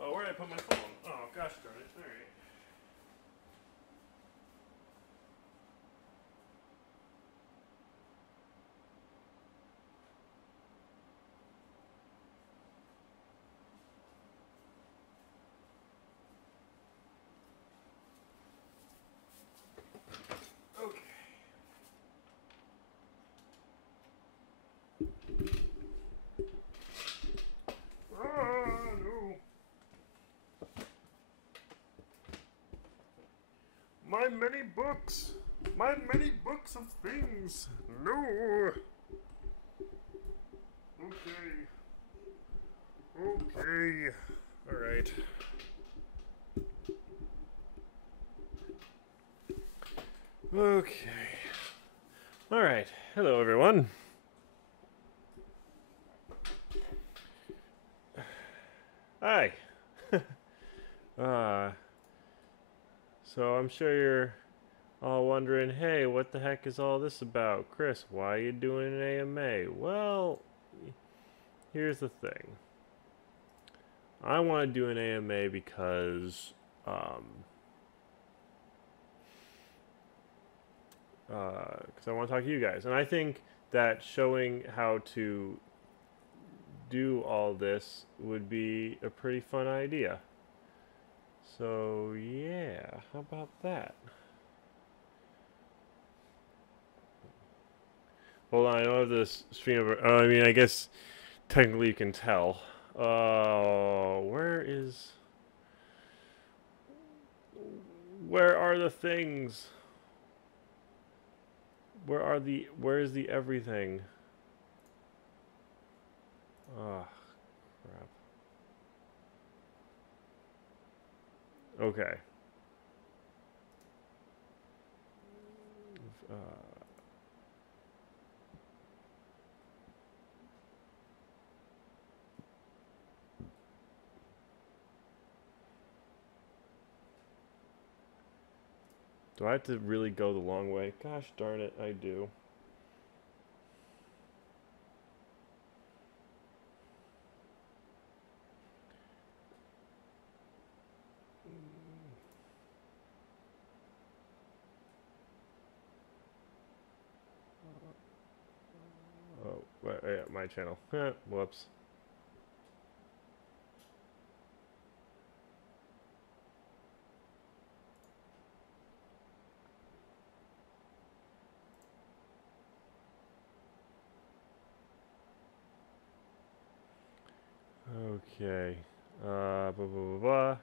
Oh, where did I put my phone? Oh, gosh darn it. All right. Okay. Oh, no. My many books. My many books of things. No. Okay. Okay. All right. Okay. All right. Hello, everyone. Hi. uh, so I'm sure you're all wondering, hey, what the heck is all this about? Chris, why are you doing an AMA? Well, here's the thing. I want to do an AMA because I want to talk to you guys. And I think that showing how to do all this would be a pretty fun idea. So, yeah, how about that? Hold on, I don't have this stream over. I mean, I guess technically you can tell. Where are the things? Where is the everything? Oh, crap. Okay. Do I have to really go the long way? Gosh darn it, I do. Oh, yeah, my channel. Whoops. Okay. Blah, blah, blah, blah.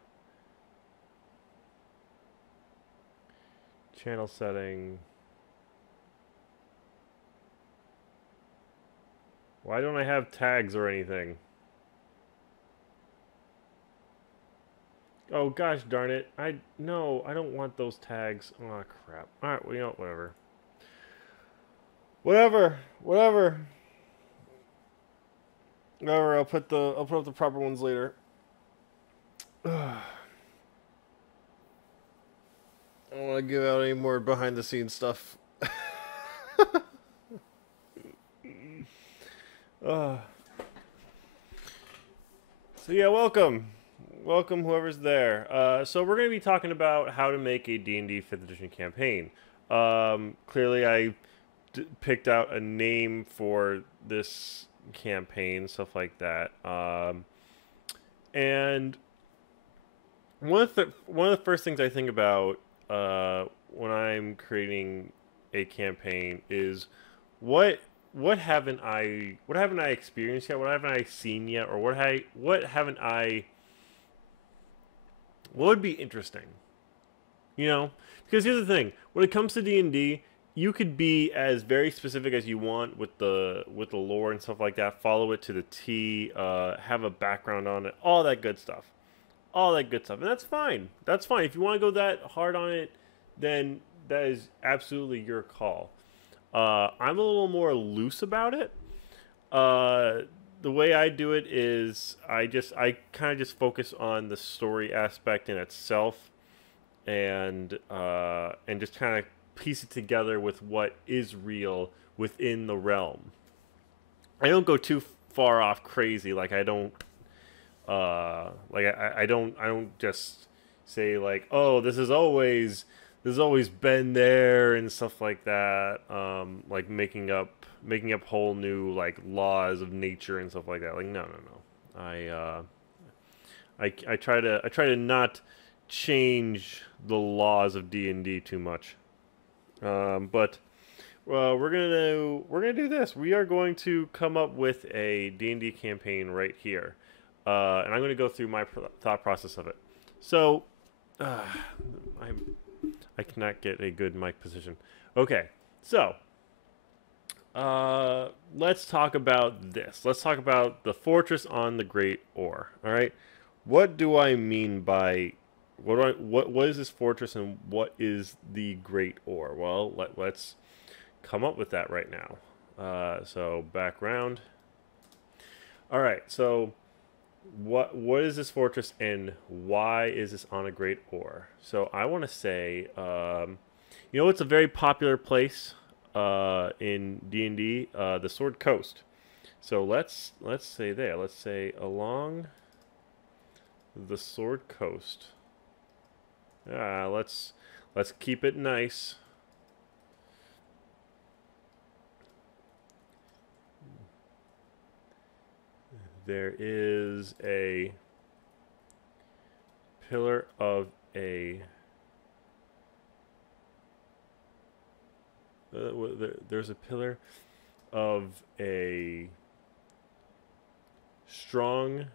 Channel setting. Why don't I have tags or anything? Oh gosh darn it. No, I don't want those tags. Oh crap. Alright, well, you know, whatever. Whatever. Whatever, I'll put up the proper ones later. I don't want to give out any more behind the scenes stuff. So yeah, welcome whoever's there. So we're going to be talking about how to make a D&D 5th edition campaign. Clearly I picked out a name for this campaign, stuff like that. And one of the first things I think about when I'm creating a campaign is what haven't I experienced yet? What haven't I seen yet? Or what would be interesting? You know, because here's the thing: when it comes to D&D, you could be as very specific as you want with the lore and stuff like that. Follow it to the T. Have a background on it. All that good stuff. And that's fine. That's fine. If you want to go that hard on it, then that is absolutely your call. I'm a little more loose about it. The way I do it is I kind of just focus on the story aspect in itself, and just kind of piece it together with what is real within the realm. I don't go too far off crazy. Like I don't I don't just say like, oh, this has always been there and stuff like that. Like making up whole new like laws of nature and stuff like that. Like no. I try to not change the laws of D&D too much. But we're gonna do this. We are going to come up with a D&D campaign right here, and I'm gonna go through my thought process of it. So, I cannot get a good mic position. Okay, so let's talk about this. Let's talk about the fortress on the Great Ore. All right, what do I mean by what is this fortress and what is the Great Ore? Well, let's come up with that right now. So background. All right, so what is this fortress and why is this on a Great Ore? So I want to say, you know, it's a very popular place in D&D, the Sword Coast. So let's say there. Let's say along the Sword Coast. Let's keep it nice. There is a pillar of a there's a pillar of a strong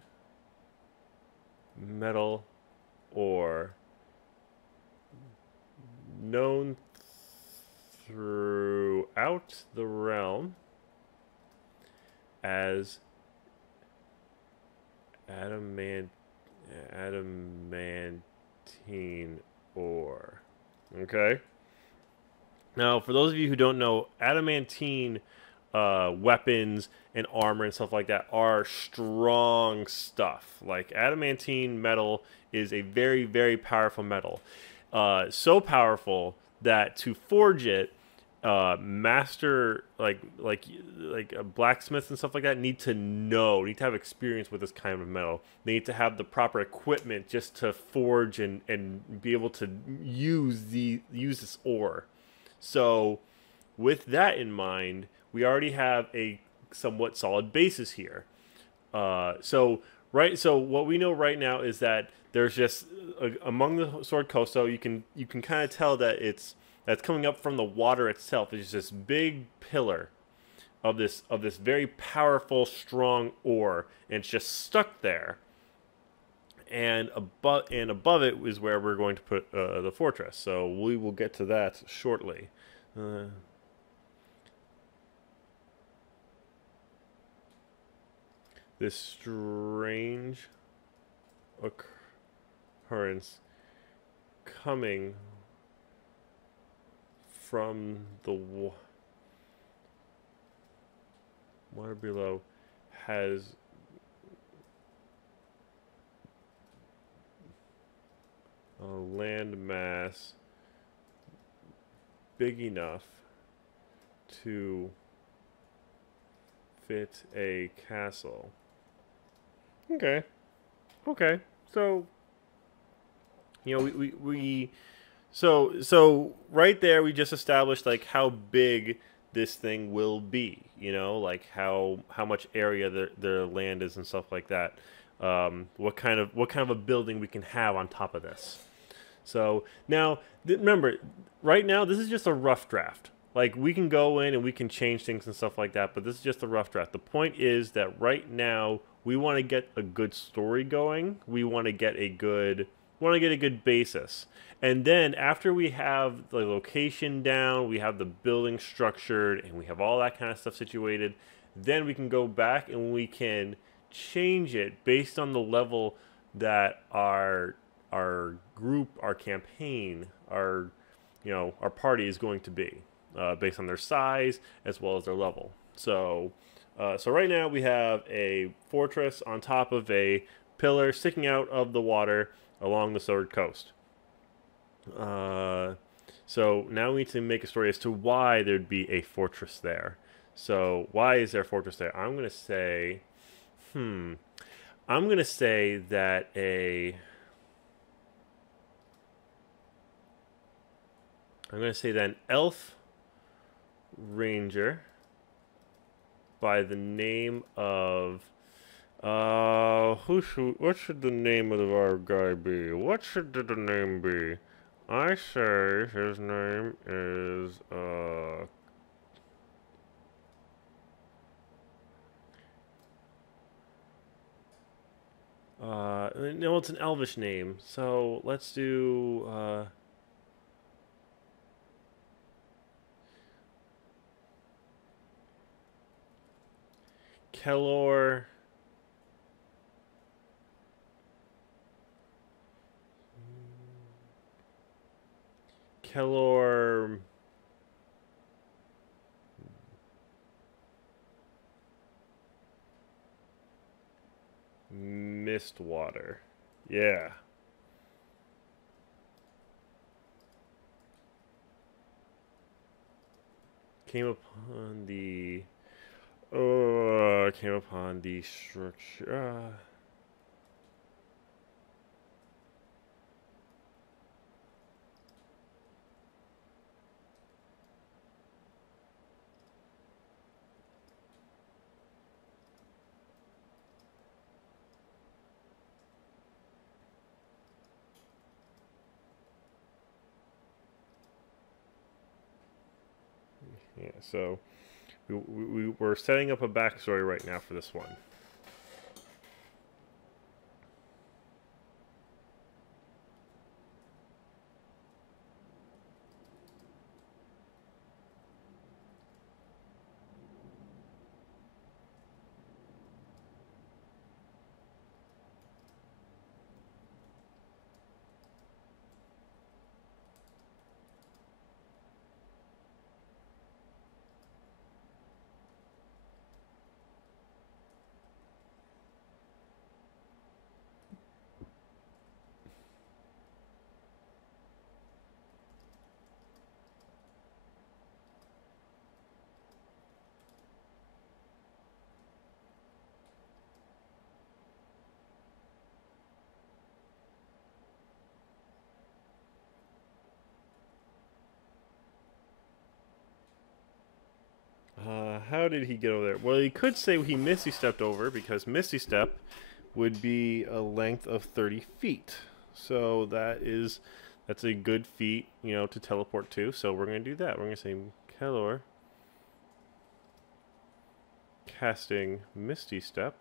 metal ore known throughout the realm as adamantine ore. Okay. Now, for those of you who don't know, adamantine weapons and armor and stuff like that are strong stuff. Like adamantine metal is a very, very powerful metal. So powerful that to forge it, master like blacksmiths and stuff like that need to have experience with this kind of metal. They need to have the proper equipment just to forge and be able to use this ore. So with that in mind, we already have a somewhat solid basis here. So what we know right now is that there's just among the Sword Coast, so you can kind of tell that that's coming up from the water itself. It's this big pillar of this very powerful, strong ore, and it's just stuck there. And above it is where we're going to put the fortress. So we will get to that shortly. This strange occurrence coming from the water below has a landmass big enough to fit a castle. Okay. So, you know, so right there we just established like how big this thing will be, you know, like how much area their land is and stuff like that. What kind of a building we can have on top of this. So now remember, right now this is just a rough draft. Like we can go in and we can change things and stuff like that, but this is just a rough draft. The point is that right now we want to get a good story going. We want to get a good basis. And then after we have the location down, we have the building structured, and we have all that kind of stuff situated, then we can go back and we can change it based on the level that our group, our campaign, our party is going to be, based on their size as well as their level. So right now we have a fortress on top of a pillar sticking out of the water along the Sword Coast. So now we need to make a story as to why there'd be a fortress there. So why is there a fortress there? I'm going to say Hmm. I'm gonna say that an elf ranger by the name of what should the name of our guy be? What should the name be? I say his name is no, it's an elvish name. So let's do Kelor. Kelor Mistwater. Yeah. Came upon the came upon the structure. Yeah, so we're setting up a backstory right now for this one. How did he get over there? Well, he could say he Misty stepped over because Misty Step would be a length of 30 feet. So that's a good feat, to teleport to. So we're gonna do that. We're gonna say Kelor casting Misty Step.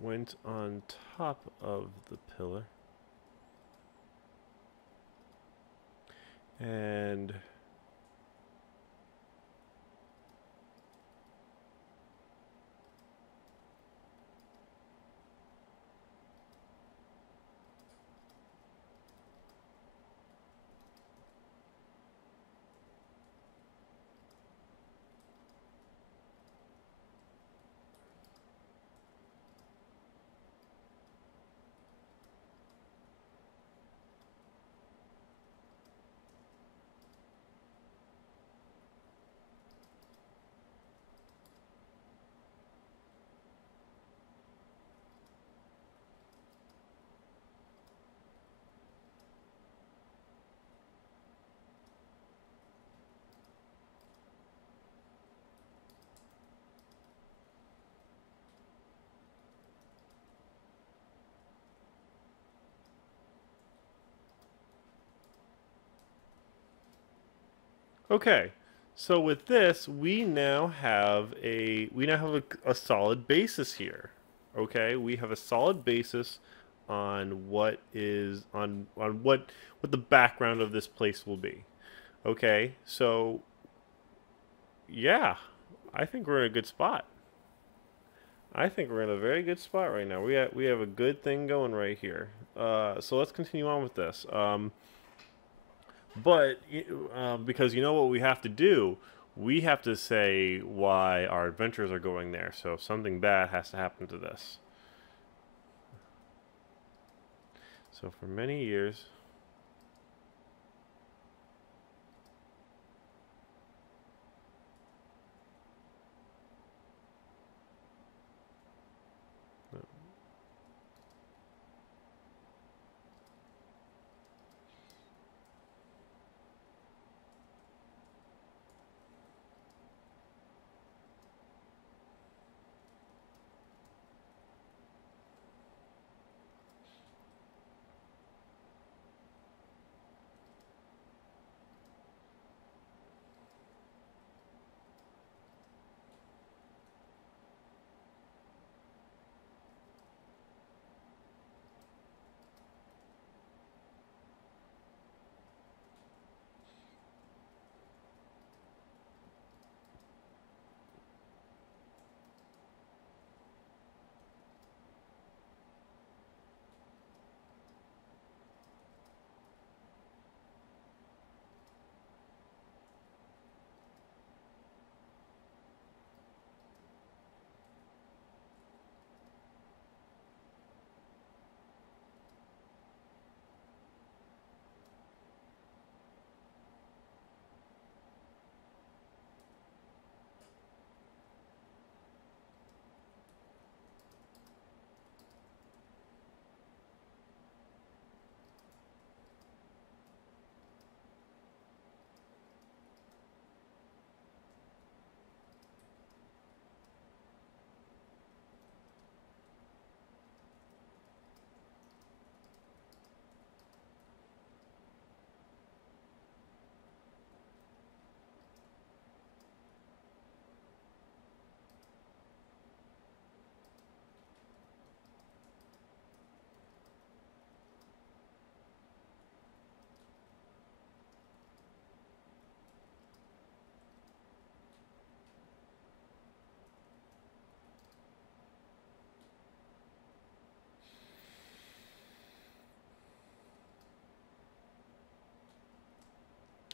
Went on top of the pillar. And okay, so with this, we now have a solid basis here. Okay, we have a solid basis on what the background of this place will be. Okay, so yeah, I think we're in a good spot. I think we're in a very good spot right now. We have a good thing going right here. So let's continue on with this. But because you know what we have to do, we have to say why our adventures are going there. So something bad has to happen to this. So for many years,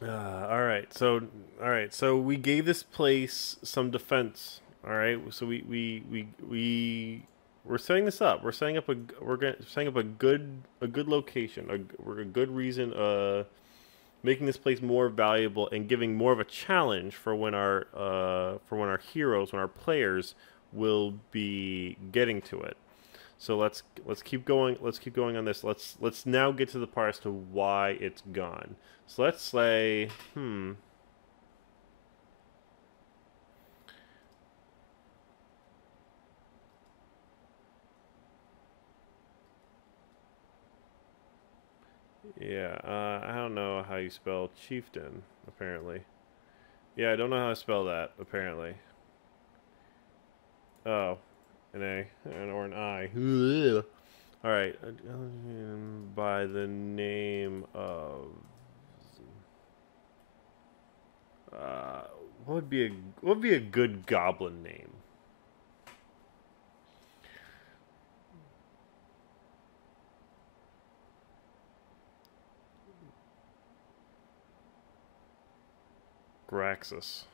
All right. So we gave this place some defense. All right. So we're setting this up. We're setting up a good location. We're a good reason. Making this place more valuable and giving more of a challenge for when our heroes, when our players will be getting to it. So let's keep going. Let's keep going on this. Let's now get to the part as to why it's gone. So let's say, yeah, I don't know how you spell chieftain. Apparently, yeah, I don't know how to spell that. Apparently, oh, an A or an I. All right, by the name of uh, what would be a good goblin name? Graxus.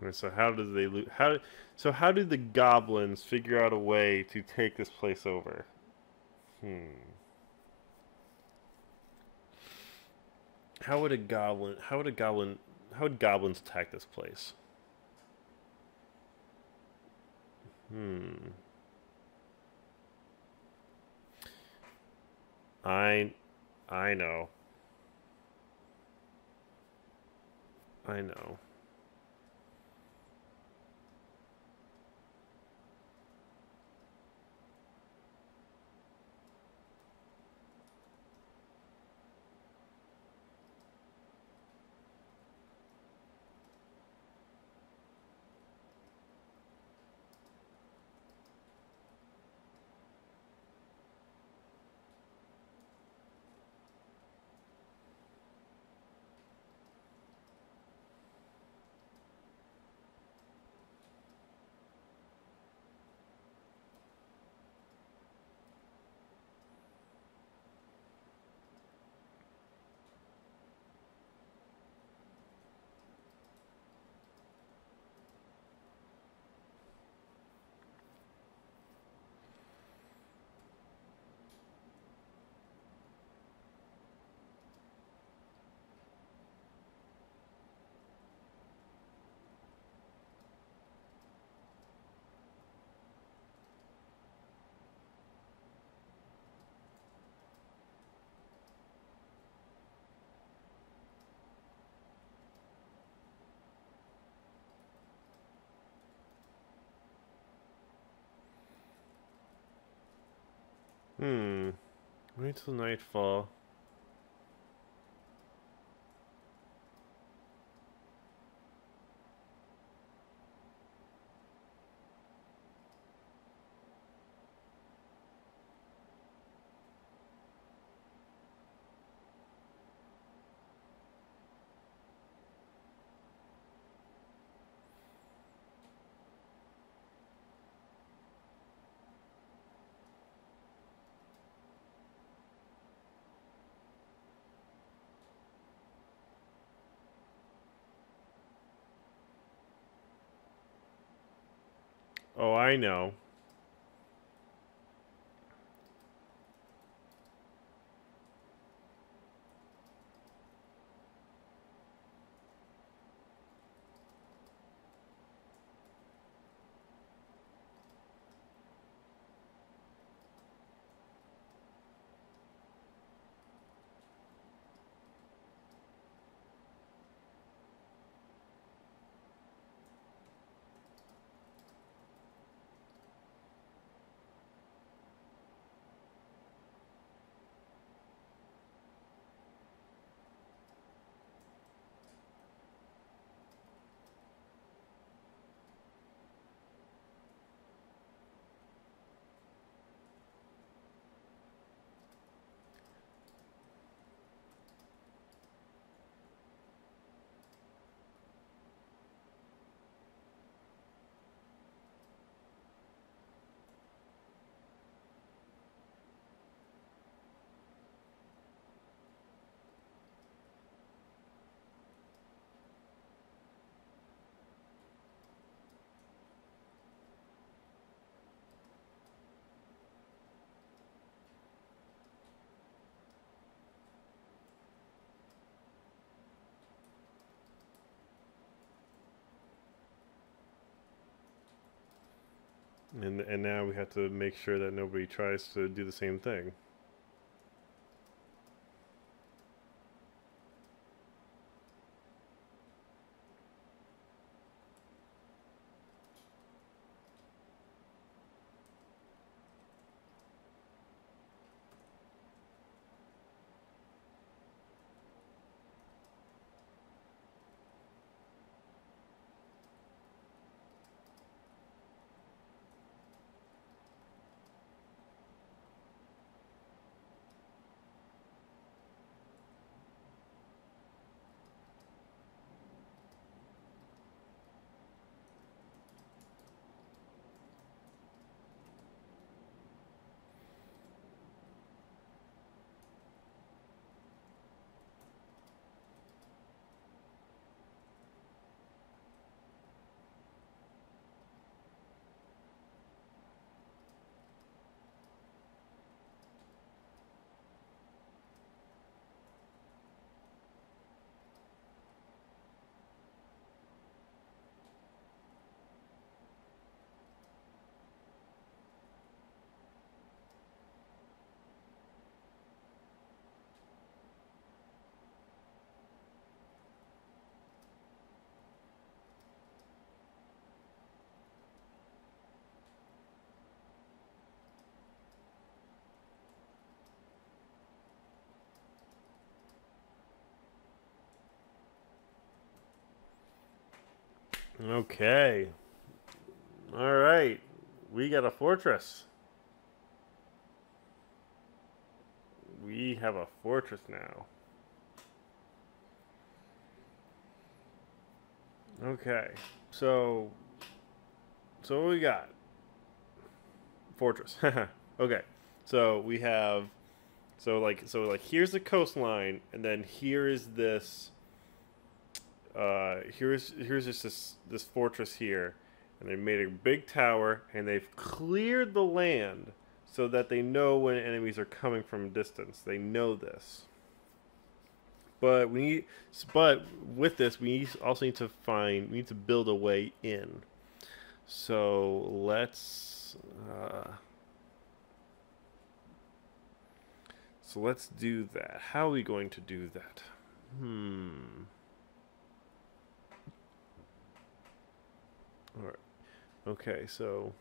Right, so how did they lo- how so how did the goblins figure out a way to take this place over? Hmm. How would a goblin? How would a goblin? How would goblins attack this place? Hmm. I I know. I know. Hmm. Wait till nightfall. Oh, I know. And now we have to make sure that nobody tries to do the same thing. Okay. All right. We got a fortress. We have a fortress now. Okay. So what we got? Fortress. Okay. So we have so here's the coastline, and then here is this here's just this fortress here, and they made a big tower, and they've cleared the land so that they know when enemies are coming from a distance. They know this. But but with this, we also need to build a way in. So let's do that. How are we going to do that? All right. Okay, so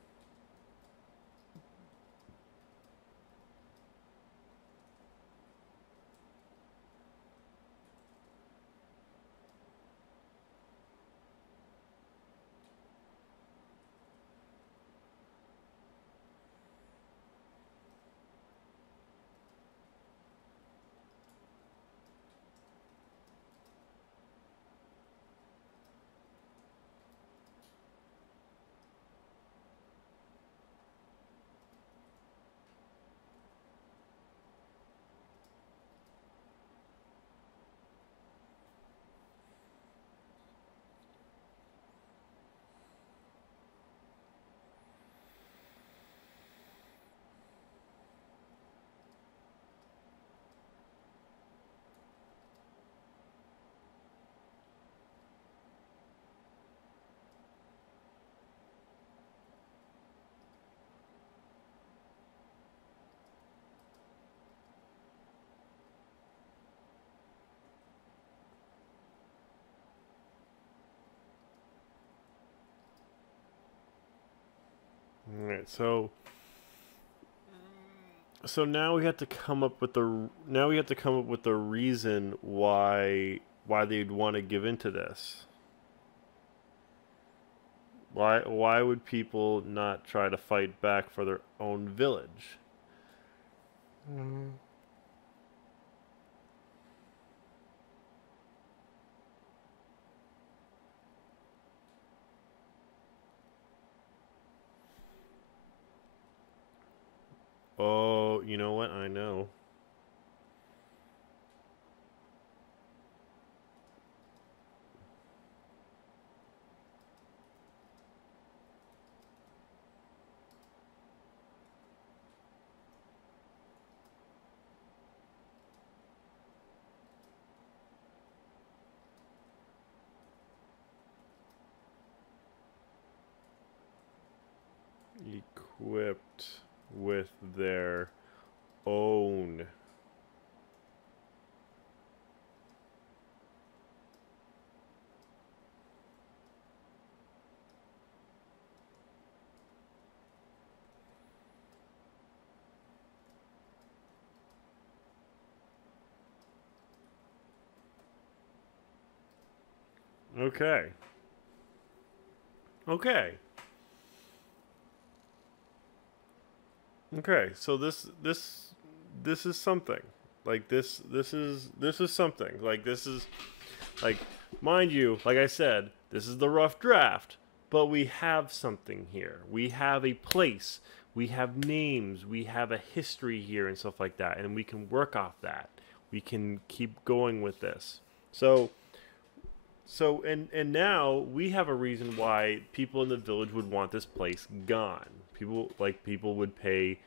all right, so now we have to come up with the reason why they'd want to give into this. Why would people not try to fight back for their own village? Oh, you know what? I know. equipped with their own. Okay. Okay. Okay. So this is something. Like this is something. Like this is like, mind you, like I said, this is the rough draft, but we have something here. We have a place. We have names. We have a history here and stuff like that, and we can work off that. We can keep going with this. So and now we have a reason why people in the village would want this place gone. People would pay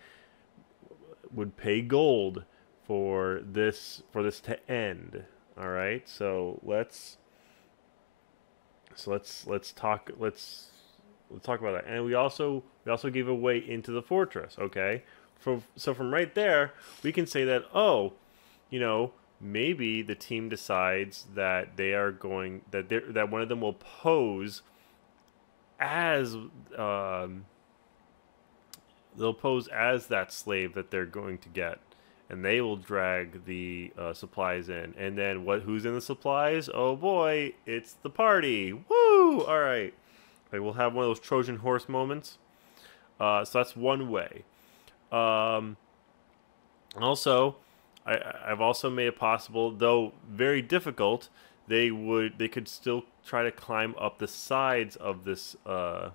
gold for this to end. All right, let's talk about that. And we also gave a way into the fortress. Okay, so from right there we can say that, oh, you know, maybe the team decides that that one of them will pose as they'll pose as that slave that they're going to get, and they will drag the supplies in. And then who's in the supplies? Oh boy, it's the party! Woo! All right, like we'll have one of those Trojan horse moments. So that's one way. Um, Also, I've also made it possible, though very difficult. They could still try to climb up the sides of this of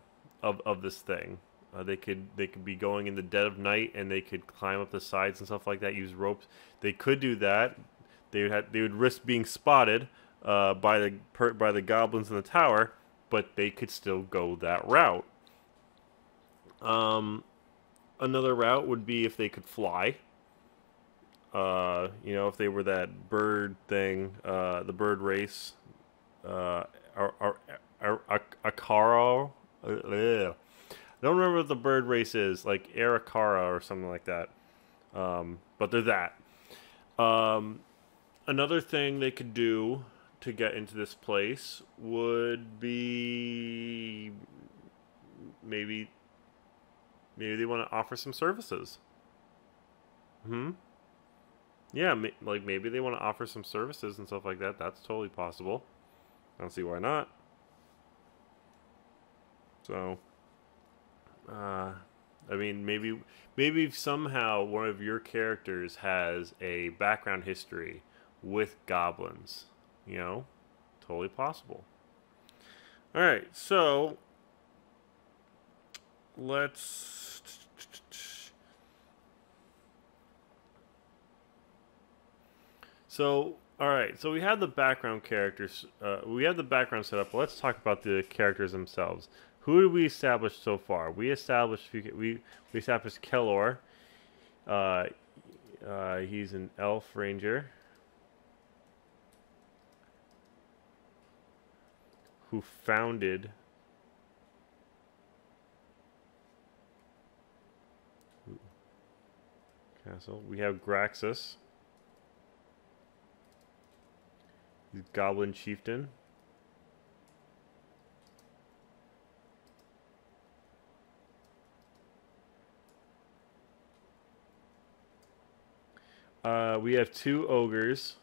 this thing. They could be going in the dead of night, and they could climb up the sides and stuff like that. Use ropes. They could do that. They would risk being spotted by the goblins in the tower, but they could still go that route. Another route would be if they could fly. You know, if they were that bird thing, the bird race, Akaro. I don't remember what the bird race is, like Arakara or something like that. But they're that. Another thing they could do to get into this place would be maybe they want to offer some services. Hmm. Yeah, like maybe they want to offer some services and stuff like that. That's totally possible. I don't see why not. So, I mean, maybe somehow one of your characters has a background history with goblins. You know, totally possible. All right, so let's. So, all right. So we have the background characters. We have the background set up. Let's talk about the characters themselves. Who did we establish so far? We established Kellor. Uh, he's an elf ranger who founded. Castle. We have Graxus. He's Goblin Chieftain. We have two ogres.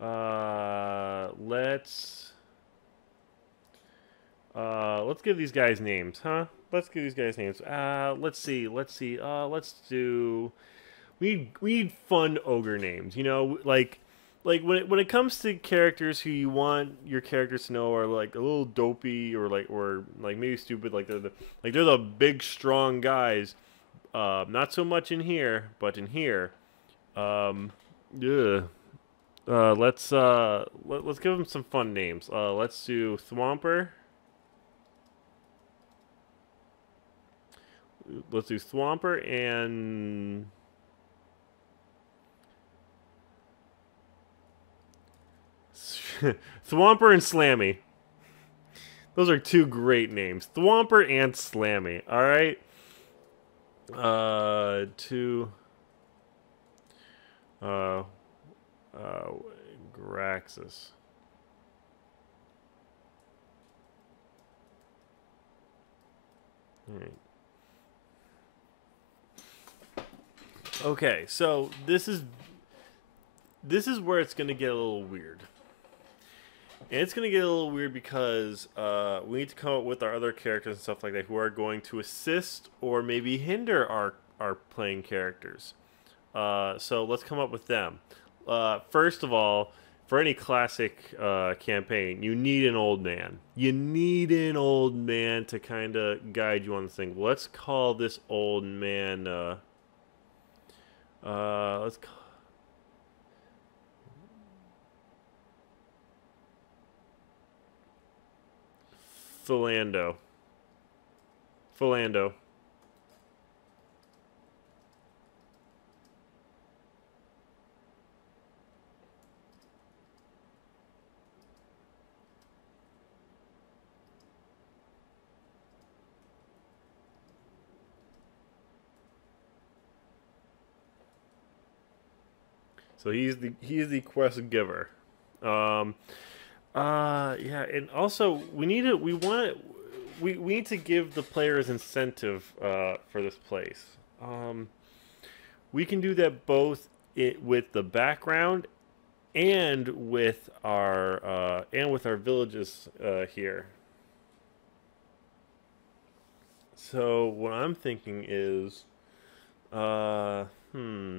Let's give these guys names, huh? Let's give these guys names. Let's see. Let's do. We need fun ogre names. You know, like when it comes to characters who you want your characters to know are like a little dopey or like maybe stupid. Like they're the big strong guys. Not so much in here, but in here. Yeah. Let's give them some fun names. Let's do Thwomper. Let's do Thwomper and Thwomper and Slammy. Those are two great names, Thwomper and Slammy. All right. Two. Uh, uh, Graxus. All right. Okay, so this is where it's gonna get a little weird. And it's going to get a little weird because we need to come up with our other characters and stuff like that who are going to assist or maybe hinder our playing characters. So let's come up with them. First of all, for any classic campaign, you need an old man. You need an old man to kind of guide you on the thing. Let's call this old man... let's call... Philando. So he's the quest giver. Yeah, and also we need to we need to give the players incentive for this place. We can do that both with the background and with our villages here. So what I'm thinking is, hmm.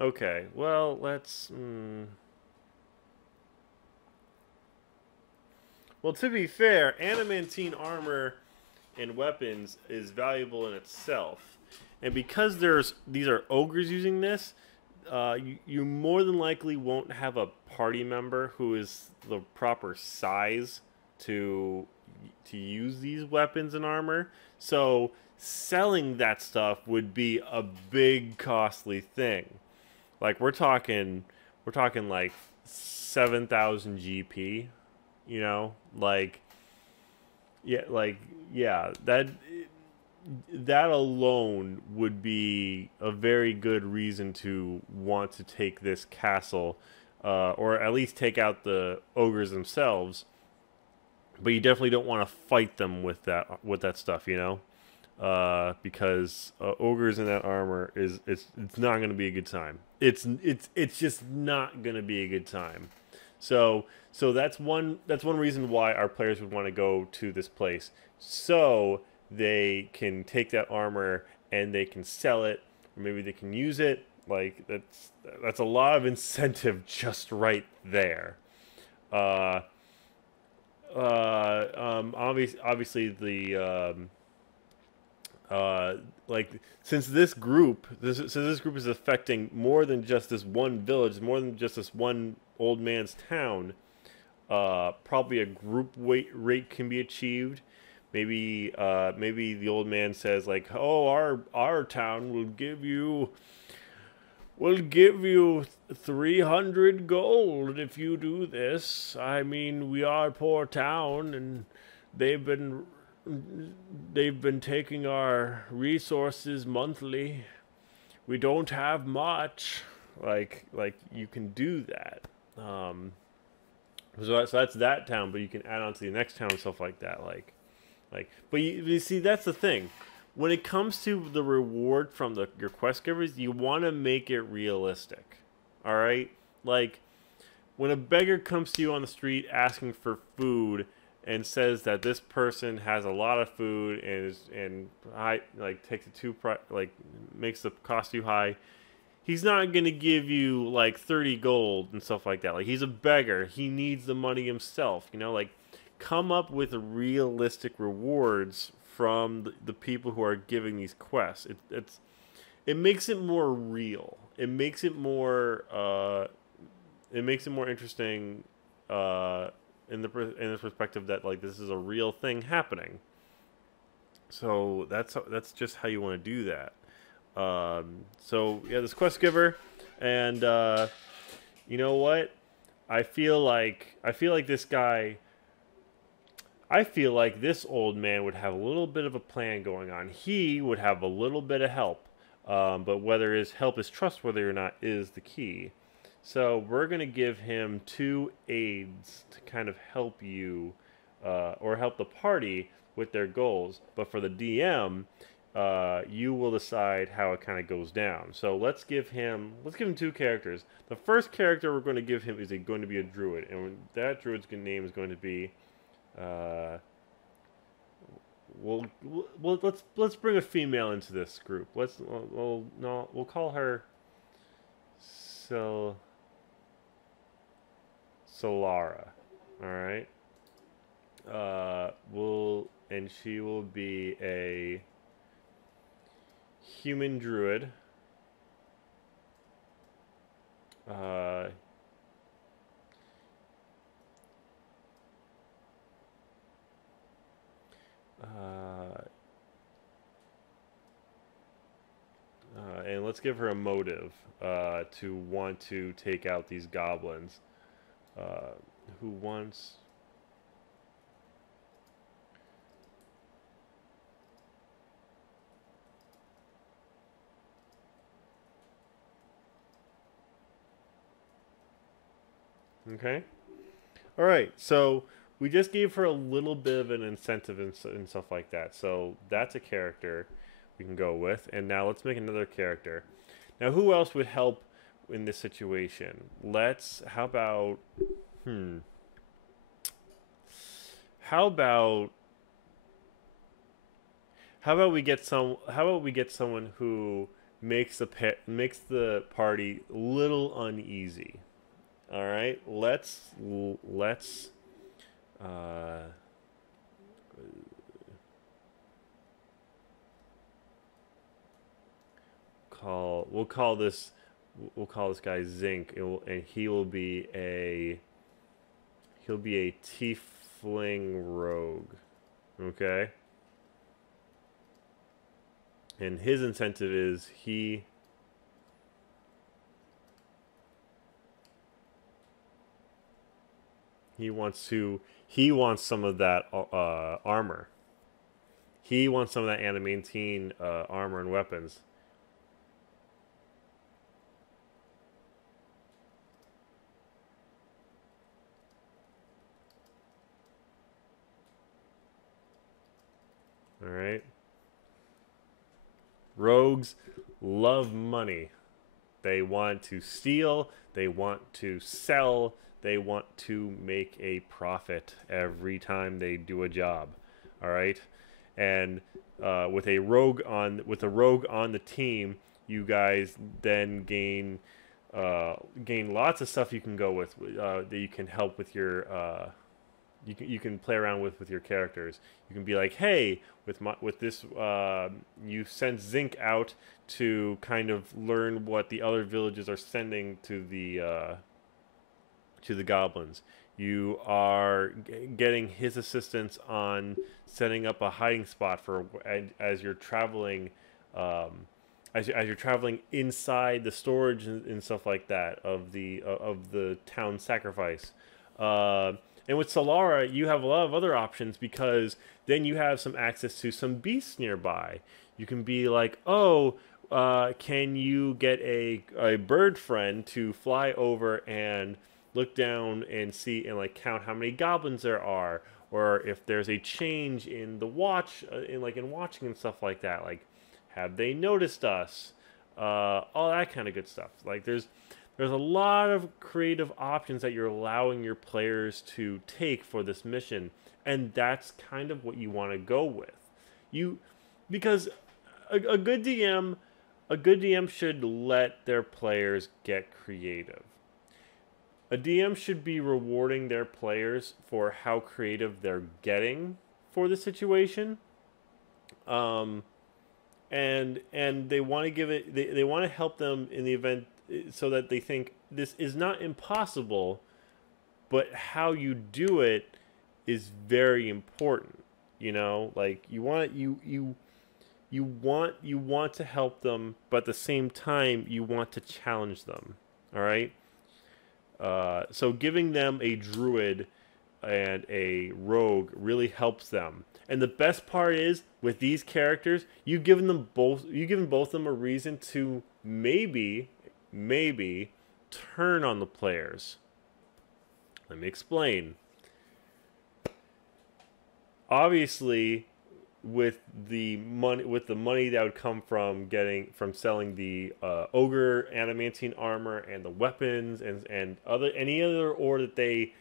Okay, well, let's... Well, to be fair, adamantine armor and weapons is valuable in itself. And because these are ogres using this, you more than likely won't have a party member who is the proper size to use these weapons and armor. So selling that stuff would be a big costly thing. Like we're talking like 7,000 GP, you know? Yeah, that alone would be a very good reason to want to take this castle, or at least take out the ogres themselves. But you definitely don't want to fight them with that stuff, you know, because ogres in that armor it's not going to be a good time. It's just not going to be a good time. So that's one reason why our players would want to go to this place, so they can take that armor and they can sell it, or maybe they can use it. Like that's a lot of incentive just right there. Obviously the like since this group is affecting more than just this one village, more than just this one old man's town, probably a group rate can be achieved. Maybe the old man says like, oh, our town will give you 300 gold if you do this. I mean, we are a poor town, and they've been taking our resources monthly. We don't have much. Like you can do that. So that's that town, but you can add on to the next town and stuff like that. But you see, that's the thing. When it comes to the reward from your quest givers, you want to make it realistic. All right? Like, when a beggar comes to you on the street asking for food and says that this person has a lot of food and takes it makes the cost too high, he's not going to give you like 30 gold and stuff like that. Like, he's a beggar. He needs the money himself, you know? Like, come up with realistic rewards from the people who are giving these quests. It makes it more real. It makes it more interesting in the perspective that like this is a real thing happening. So that's just how you want to do that. So yeah, this quest giver, and you know what? I feel like this guy. I feel like this old man would have a little bit of a plan going on. He would have a little bit of help, but whether his help is trustworthy or not is the key. So we're going to give him 2 aides to kind of help you or help the party with their goals. But for the DM, you will decide how it kind of goes down. So let's give him 2 characters. The first character we're going to give him is going to be a druid, and that druid's name is going to be. Uh, let's bring a female into this group. We'll call her Sil Solara. All right. And she will be a human druid. Uh, and let's give her a motive to want to take out these goblins. Uh, who wants? Okay. All right. So we just gave her a little bit of an incentive and stuff like that. So that's a character we can go with. And now let's make another character. Now, who else would help in this situation? How about, hmm, how about, how about we get someone who makes the party a little uneasy. All right, let's uh, we'll call this guy Zinc, and he'll be a tiefling rogue. Okay, and his incentive is he wants some of that armor. He wants some of that adamantine armor and weapons. All right. Rogues love money. They want to steal, they want to sell, they want to make a profit every time they do a job. All right? And with a rogue on the team, you guys then gain lots of stuff you can go with that you can help with your you can play around with your characters. You can be like, hey, with this, you send Zinc out to kind of learn what the other villages are sending to the goblins. You are getting his assistance on setting up a hiding spot for as you're traveling. As you're traveling inside the storage and stuff like that of the town sacrifice, and with Solara, you have a lot of other options because then you have some access to some beasts nearby. You can be like, oh, can you get a bird friend to fly over and look down and see and like count how many goblins there are, or if there's a change in the watch, in watching and stuff like that. Like, have they noticed us? All that kind of good stuff. Like, there's a lot of creative options that you're allowing your players to take for this mission, and that's kind of what you want to go with. Because a good DM should let their players get creative. A DM should be rewarding their players for how creative they're getting for the situation. Um, and they want to they want to help them in the event so that they think this is not impossible, but how you do it is very important. You know, like you want to help them, but at the same time you want to challenge them. All right. So giving them a druid and a rogue really helps them. And the best part is with these characters, you given both of them a reason to maybe turn on the players. Let me explain. Obviously, with the money that would come from selling the ogre adamantine armor and the weapons and other any other ore that they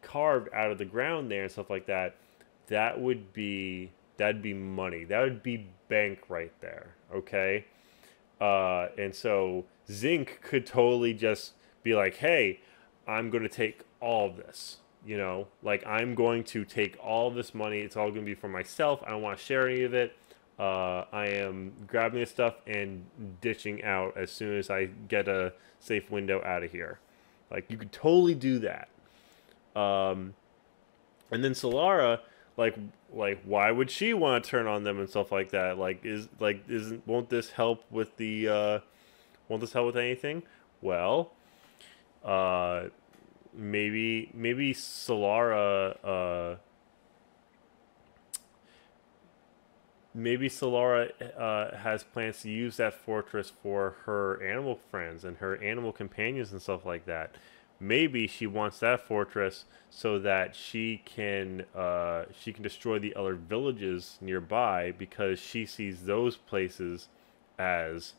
carved out of the ground there and stuff like that, that'd be money. That would be bank right there. Okay. And so Zinc could totally just be like, hey, I'm going to take all of this. You know, like I'm going to take all of this money. It's all going to be for myself. I don't want to share any of it. I am grabbing this stuff and ditching out as soon as I get a safe window out of here. Like you could totally do that. Um, and then Solara, like why would she want to turn on them and stuff like that? Isn't won't this help with the won't this help with anything? Well, uh, maybe Solara has plans to use that fortress for her animal friends and her animal companions and stuff like that. Maybe she wants that fortress so that she can destroy the other villages nearby because she sees those places as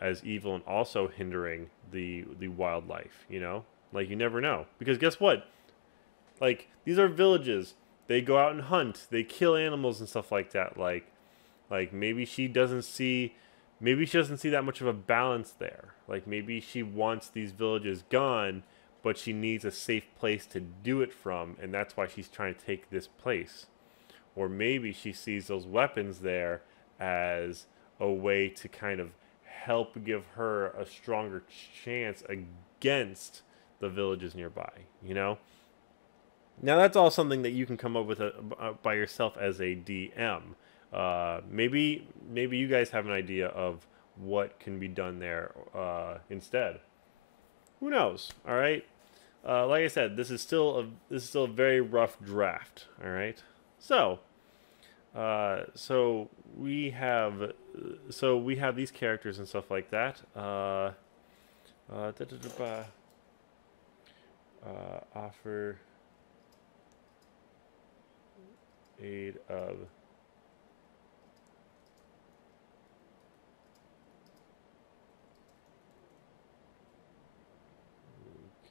as evil and also hindering the wildlife. You know, like you never know because guess what? Like these are villages. They go out and hunt. They kill animals and stuff like that. Like maybe she doesn't see that much of a balance there. Like maybe she wants these villages gone, but she needs a safe place to do it from, and that's why she's trying to take this place. Or maybe she sees those weapons there as a way to kind of help give her a stronger chance against the villages nearby, you know? Now that's all something that you can come up with by yourself as a DM. Maybe you guys have an idea of what can be done there instead. Who knows? All right. Like I said, this is still a very rough draft. All right. So so we have we have these characters and stuff like that. Offer aid of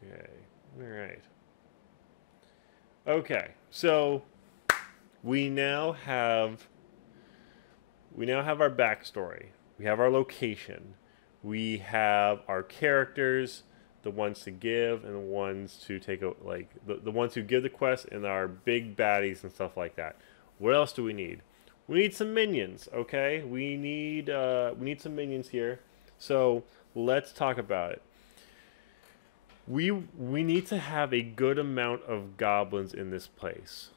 okay. All right. Okay. So we now have our backstory. We have our location. We have our characters, the ones to give and the ones to take like the ones who give the quest and our big baddies and stuff like that. What else do we need? We need some minions, okay? We need some minions here. So let's talk about it. We need to have a good amount of goblins in this place.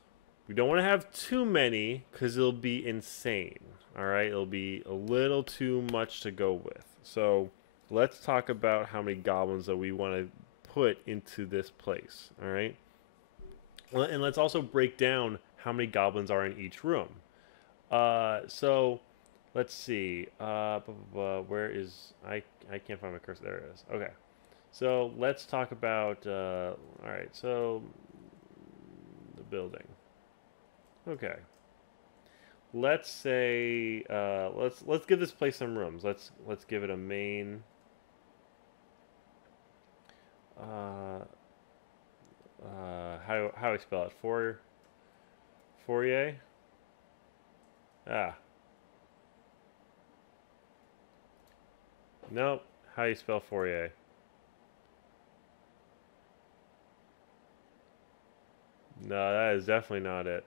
We don't want to have too many because it'll be insane. All right, it'll be a little too much to go with. So let's talk about how many goblins that we want to put into this place. All right, and let's also break down how many goblins are in each room. So let's see. Where is I can't find my cursor. There it is. Okay. So let's talk about. All right. So the building. Okay. Let's say let's give this place some rooms. Let's give it a main. How do I spell it? Fourier. Ah. Nope. How do you spell Fourier? No, that is definitely not it.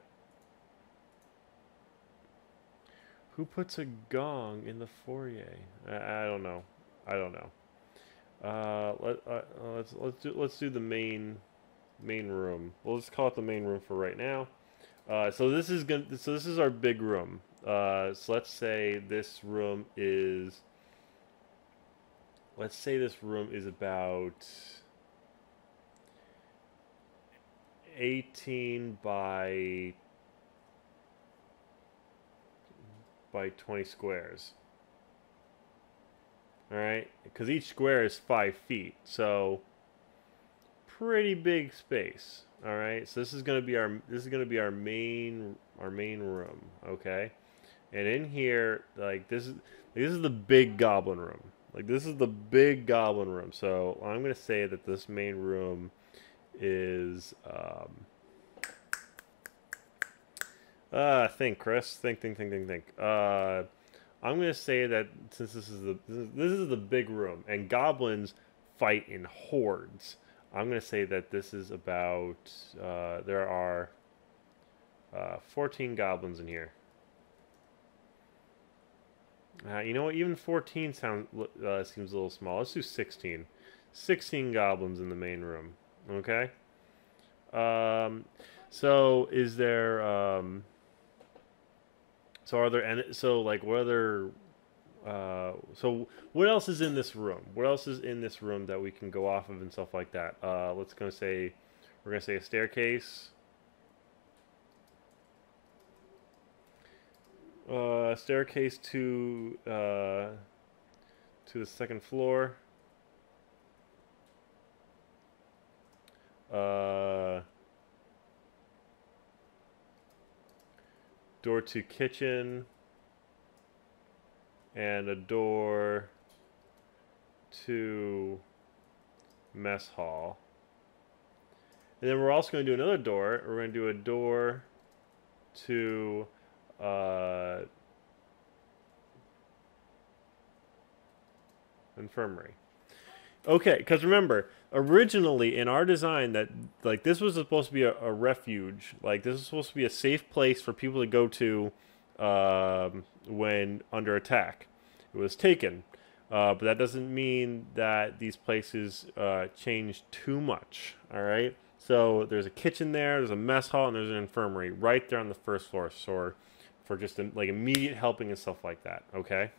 Who puts a gong in the foyer? I don't know. I don't know. Let's do the main room. We'll just call it the main room for right now. So this is gonna. So this is our big room. So let's say this room is. Let's say this room is about 18 by 20 squares. All right, because each square is 5 feet, so pretty big space. All right, so this is gonna be our main room. Okay, and in here, like this is the big goblin room. Like this is the big goblin room. So I'm gonna say that this main room is think, Chris. Think. I'm gonna say that since this is the big room and goblins fight in hordes, I'm gonna say that this is about there are 14 goblins in here. You know what? Even 14 seems a little small. Let's do 16. 16 goblins in the main room. Okay. So is there so are there so like what other so what else is in this room? What else is in this room that we can go off of and stuff like that? We're gonna say a staircase. Staircase to the second floor. Door to kitchen. And a door to mess hall. And then we're also going to do another door. We're going to do a door to infirmary. Okay, because remember, originally in our design that like this was supposed to be a refuge. Like this is supposed to be a safe place for people to go to when under attack. It was taken, but that doesn't mean that these places change too much. All right. So there's a kitchen there, there's a mess hall, and there's an infirmary right there on the first floor. So for just like immediate helping and stuff like that. Okay.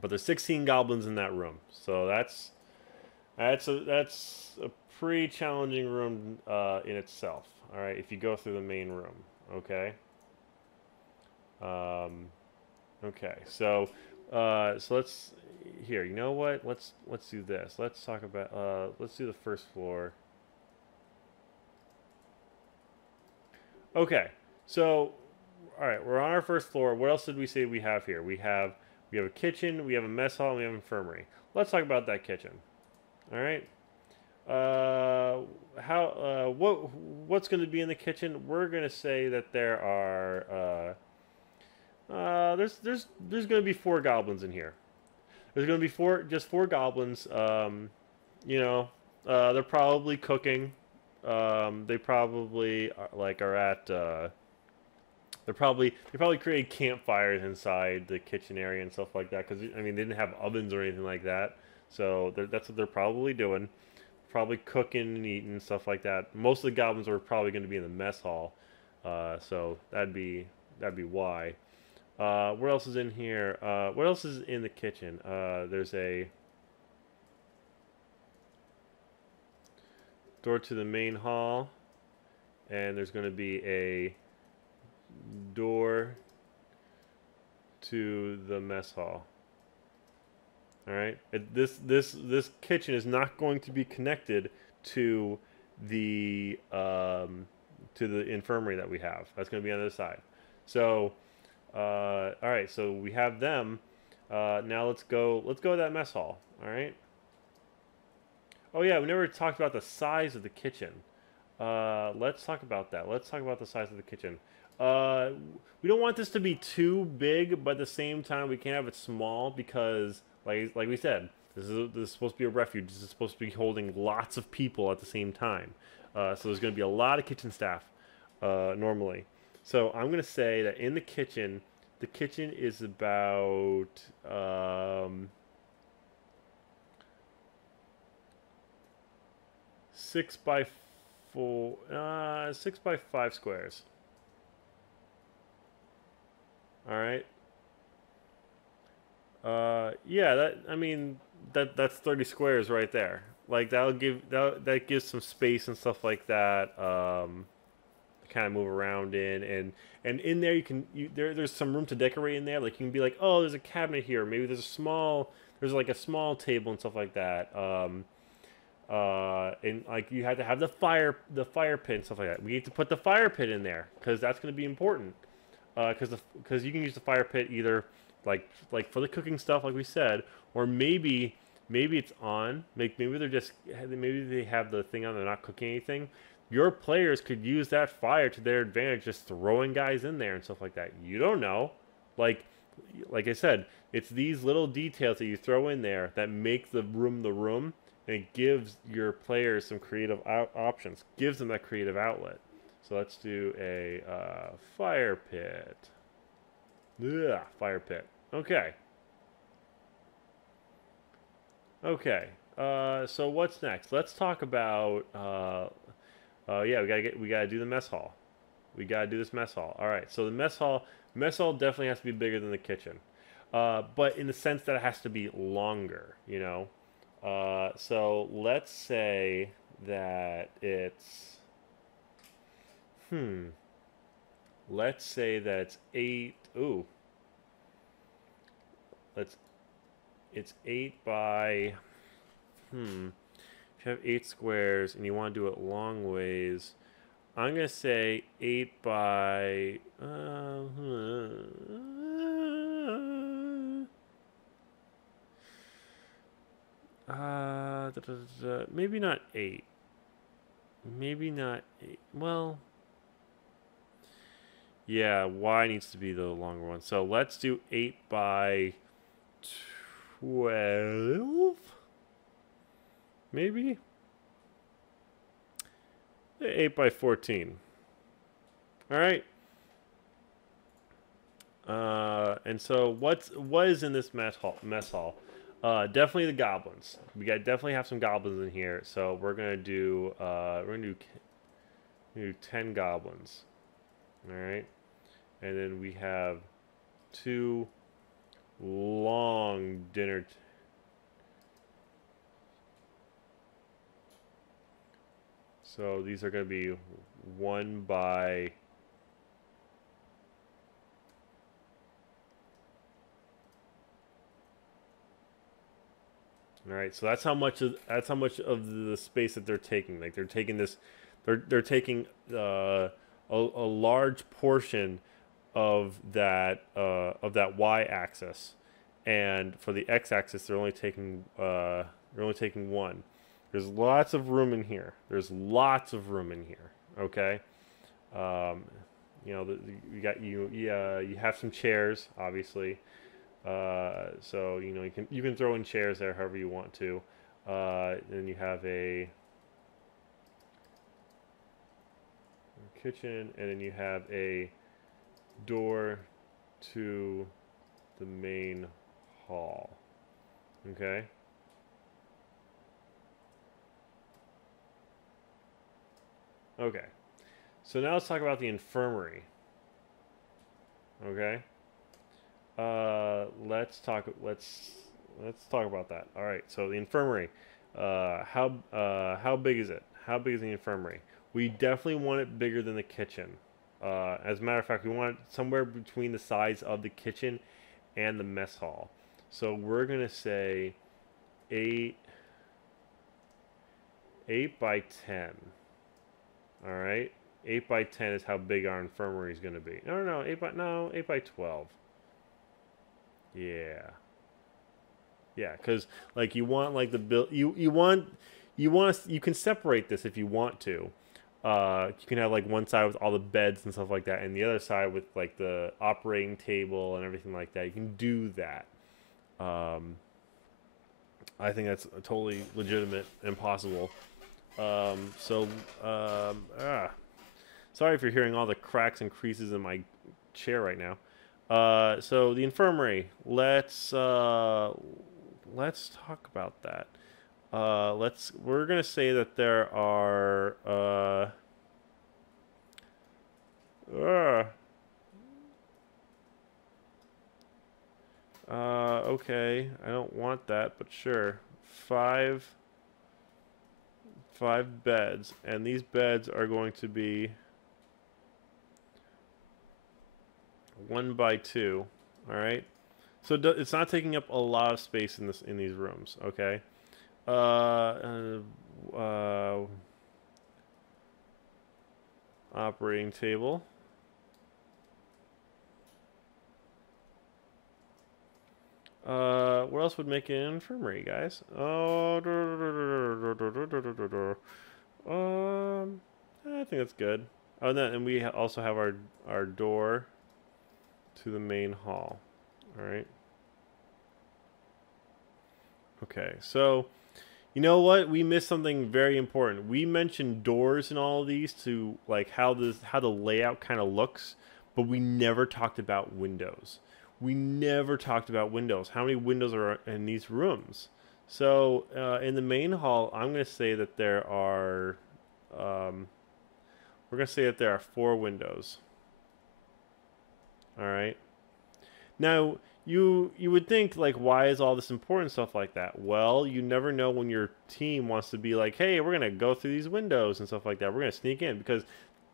But there's 16 goblins in that room, so that's a pretty challenging room in itself. All right, if you go through the main room, okay. Okay, so let's here. You know what? Let's do this. Let's talk about let's do the first floor. Okay, so all right, we're on our first floor. What else did we say we have here? We have a kitchen, we have a mess hall, and we have an infirmary. Let's talk about that kitchen. All right. What's going to be in the kitchen? We're going to say that there are there's going to be 4 goblins in here. There's going to be four goblins. You know, they're probably cooking. They probably are at. They probably created campfires inside the kitchen area and stuff like that. Because I mean, they didn't have ovens or anything like that. So that's what they're probably doing. Probably cooking and eating and stuff like that. Most of the goblins are probably going to be in the mess hall. So that'd be why. What else is in here? What else is in the kitchen? There's a door to the main hall, and there's going to be a door to the mess hall. All right. This kitchen is not going to be connected to the infirmary that we have. That's going to be on the other side. So, all right. So we have them. Now let's go to that mess hall. All right. Oh yeah, we never talked about the size of the kitchen. Let's talk about that. Let's talk about the size of the kitchen. We don't want this to be too big, but at the same time, we can't have it small because, like we said, this is supposed to be a refuge. This is supposed to be holding lots of people at the same time. So there's going to be a lot of kitchen staff normally. So I'm going to say that in the kitchen is about 6 by 5 squares. All right. Yeah. I mean, that's 30 squares right there. Like that gives some space and stuff like that. Kind of move around in and in there there's some room to decorate in there. Like you can be like, oh, there's a cabinet here. Maybe there's like a small table and stuff like that. And like you have to have the fire pit and stuff like that. We need to put the fire pit in there because that's going to be important. Because you can use the fire pit either like for the cooking stuff, like we said, or maybe it's on. Maybe they have the thing on. They're not cooking anything. Your players could use that fire to their advantage, just throwing guys in there and stuff like that. You don't know. Like like I said, it's these little details that you throw in there that make the room, and it gives your players some creative options. Gives them that creative outlet. So let's do a fire pit. Ugh, fire pit. Okay. Okay. So what's next? Let's talk about. Yeah, we gotta do the mess hall. We gotta do this mess hall. All right. So the mess hall definitely has to be bigger than the kitchen, but in the sense that it has to be longer. You know. So let's say that it's. Hmm. Let's say that it's 8. Ooh. Let's. It's 8 by. Hmm. If you have 8 squares and you want to do it long ways, I'm gonna say 8 by. Maybe not 8. Maybe not 8. Well, yeah. Y needs to be the longer one. So let's do 8 by 12. Maybe 8 by 14. All right. And so what is in this mess hall? Definitely the goblins. Definitely have some goblins in here. So we're gonna do 10 goblins. All right, and then we have 2 long dinner. So these are gonna be 1 by. All right, so that's how much of the space that they're taking. Like they're taking this, they're taking a large portion of that y-axis, and for the x-axis they're only taking 1. There's lots of room in here. There's lots of room in here. Okay, um, you know you have some chairs, obviously. So you know you can throw in chairs there however you want to. Then you have a kitchen, and then you have a door to the main hall. Okay. Okay. So now let's talk about the infirmary. Okay. Let's talk about that. All right. So the infirmary. How big is it? How big is the infirmary? We definitely want it bigger than the kitchen. As a matter of fact, we want it somewhere between the size of the kitchen and the mess hall. So we're gonna say 8 by 10. All right. 8 by 10 is how big our infirmary is gonna be. No, 8 by 12. Yeah. Yeah, because like you want like the build you can separate this if you want to. You can have like one side with all the beds and stuff like that, and the other side with like the operating table and everything like that. You can do that. I think that's totally legitimate and possible. So, sorry if you're hearing all the cracks and creases in my chair right now. So the infirmary. Let's talk about that. We're gonna say that there are uh, Okay. I don't want that, but sure. Five, five beds, and these beds are going to be 1 by 2. All right. So it's not taking up a lot of space in these rooms. Okay. Uh, operating table. What else would make an infirmary, guys? I think that's good. Oh, and we also have our door to the main hall. All right. Okay, so you know what? We missed something very important. We mentioned doors in all of these to like how the layout kind of looks, but we never talked about windows. We never talked about windows. How many windows are in these rooms? So in the main hall, I'm going to say that there are. We're going to say that there are 4 windows. All right. Now, you would think like why is all this important stuff like that? Well, you never know when your team wants to be like, "Hey, we're going to go through these windows and stuff like that. We're going to sneak in because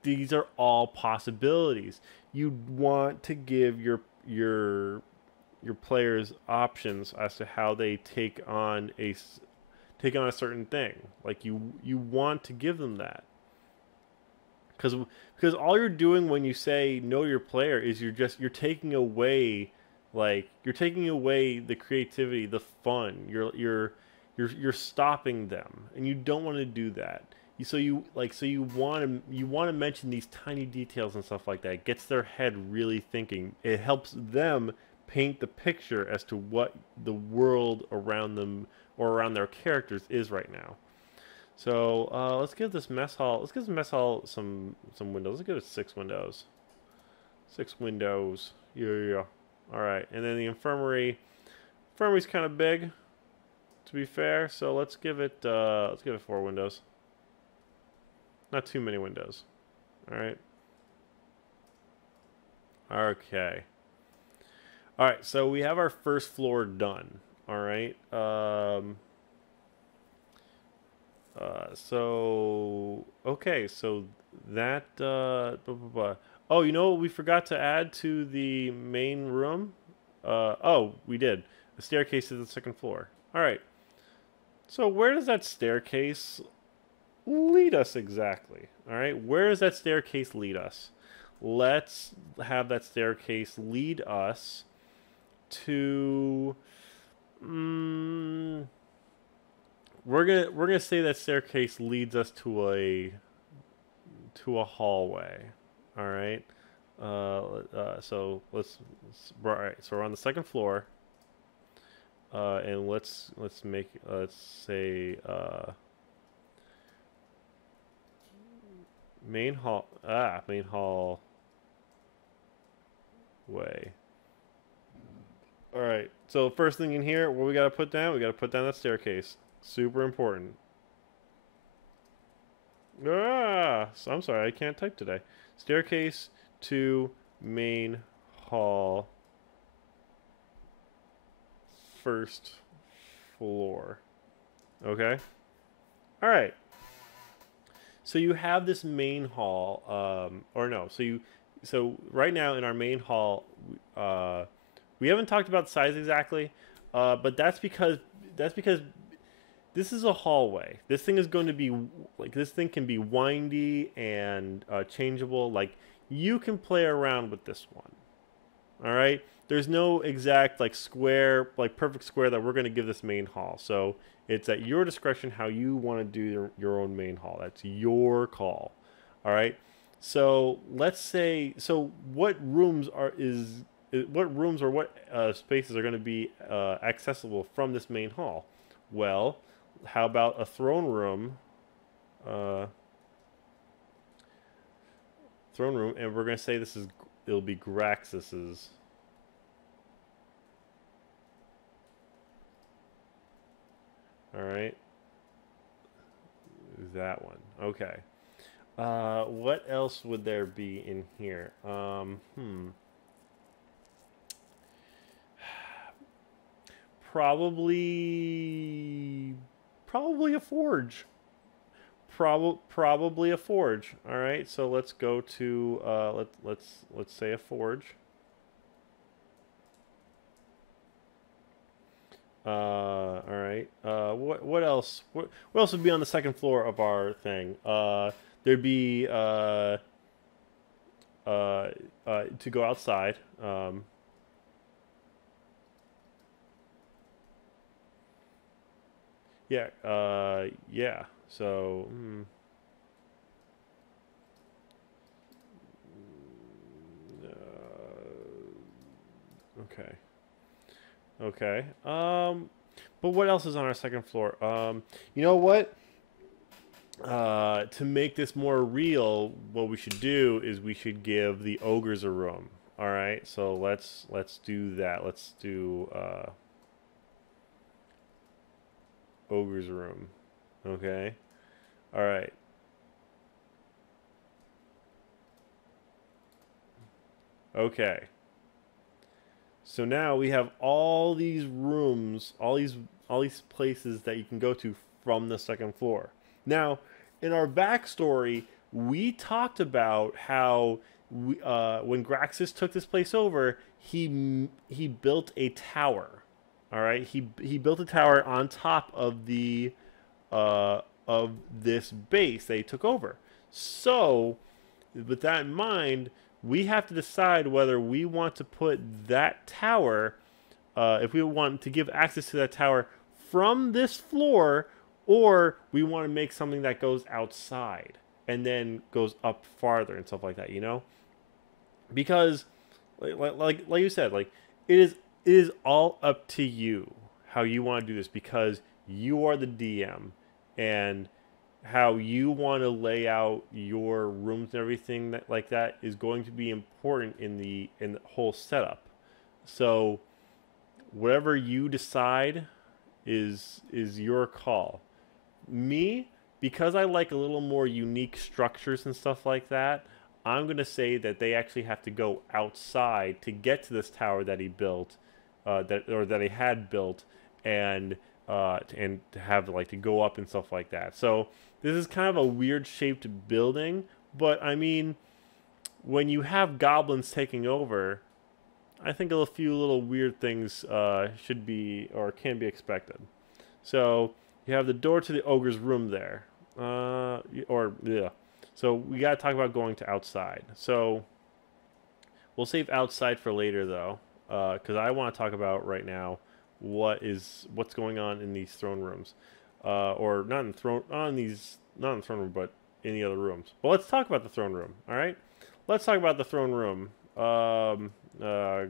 these are all possibilities. You want to give your players options as to how they take on a certain thing. Like you want to give them that. Because all you're doing when you say know your player is you're taking away you're taking away the creativity, the fun. You're stopping them, and you don't want to do that. So you want to mention these tiny details and stuff like that. It gets their head really thinking. It helps them paint the picture as to what the world around them or around their characters is right now. So let's give this mess hall. Let's give this mess hall some windows. Let's give it 6 windows. 6 windows. Yeah. All right, and then the infirmary. Infirmary's kind of big, to be fair. So let's give it 4 windows. Not too many windows. All right. Okay. All right. So we have our first floor done. All right. So okay, so that blah, blah, blah. Oh, you know what we forgot to add to the main room? Oh, we did. A staircase to the second floor. All right. So where does that staircase lead us exactly? All right. Where does that staircase lead us? Let's have that staircase lead us to. We're gonna say that staircase leads us to a hallway. All right. So all right. So we're on the second floor, and let's say main hall. Main hall way. All right. So first thing in here, what we gotta put down? We gotta put down that staircase. Super important. So I'm sorry, I can't type today. Staircase to main hall, first floor. Okay. All right. So you have this main hall, or no? So right now in our main hall, we haven't talked about the size exactly, but that's because this is a hallway. This thing is going to be this thing can be windy and changeable. Like you can play around with this one. All right. There's no exact square, perfect square that we're going to give this main hall. So it's at your discretion how you want to do your own main hall. That's your call. All right. So let's say what rooms or what spaces are going to be accessible from this main hall? Well, how about a throne room? Throne room, and we're going to say it'll be Graxus's. All right. That one. Okay. What else would there be in here? probably a forge. Probably a forge. All right, so let's go to let's say a forge. All right. What else? What else would be on the second floor of our thing? There'd be to go outside. Yeah. Yeah. So. Okay. Okay. But what else is on our second floor? You know what? To make this more real, what we should do is we should give the ogres a room. All right. So let's do that. Let's do ogre's room. Okay. All right. Okay. So now we have all these rooms, all these places that you can go to from the second floor. Now, in our backstory, we talked about how when Graxus took this place over, he built a tower. All right, he built a tower on top of this base that he took over. So, with that in mind, we have to decide whether we want to put that tower, if we want to give access to that tower from this floor, or we want to make something that goes outside and then goes up farther and stuff like that, you know? Because, like you said, like it is all up to you how you want to do this because you are the DM and how you want to lay out your rooms and everything that like that is going to be important in the whole setup. So whatever you decide is your call. Me, because I like a little more unique structures and stuff like that, I'm gonna say that they actually have to go outside to get to this tower that he built, that he had built, and and to have like to go up and stuff like that. So this is kind of a weird shaped building, but I mean, when you have goblins taking over, I think a few little weird things should be or can be expected. So you have the door to the ogre's room there, or yeah. So we gotta talk about going to outside. So we'll save outside for later though, because I want to talk about right now what's going on in these throne rooms, or not in throne on these not in the throne room, but in the other rooms. But let's talk about the throne room. All right, let's talk about the throne room.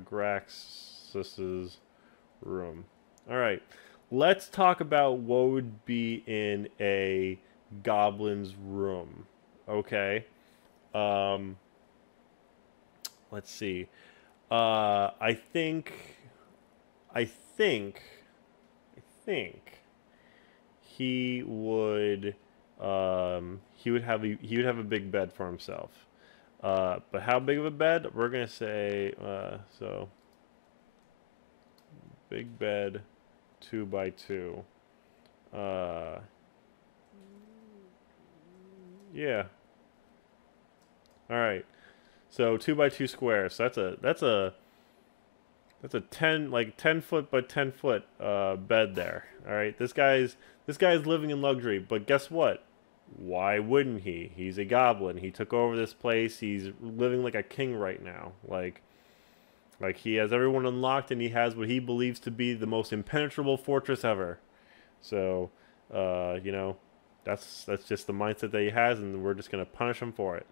Graxus's room. All right, let's talk about what would be in a goblin's room. Okay. Um, let's see. I think, I think, I think he would have a big bed for himself. But how big of a bed? We're gonna say so. Big bed, 2x2. Uh, yeah. All right. So 2x2 squares. So that's a 10 foot by 10 foot bed there. All right. This guy's living in luxury. But guess what? Why wouldn't he? He's a goblin. He took over this place. He's living like a king right now. Like he has everyone unlocked, and he has what he believes to be the most impenetrable fortress ever. So, that's just the mindset that he has, and we're just gonna punish him for it.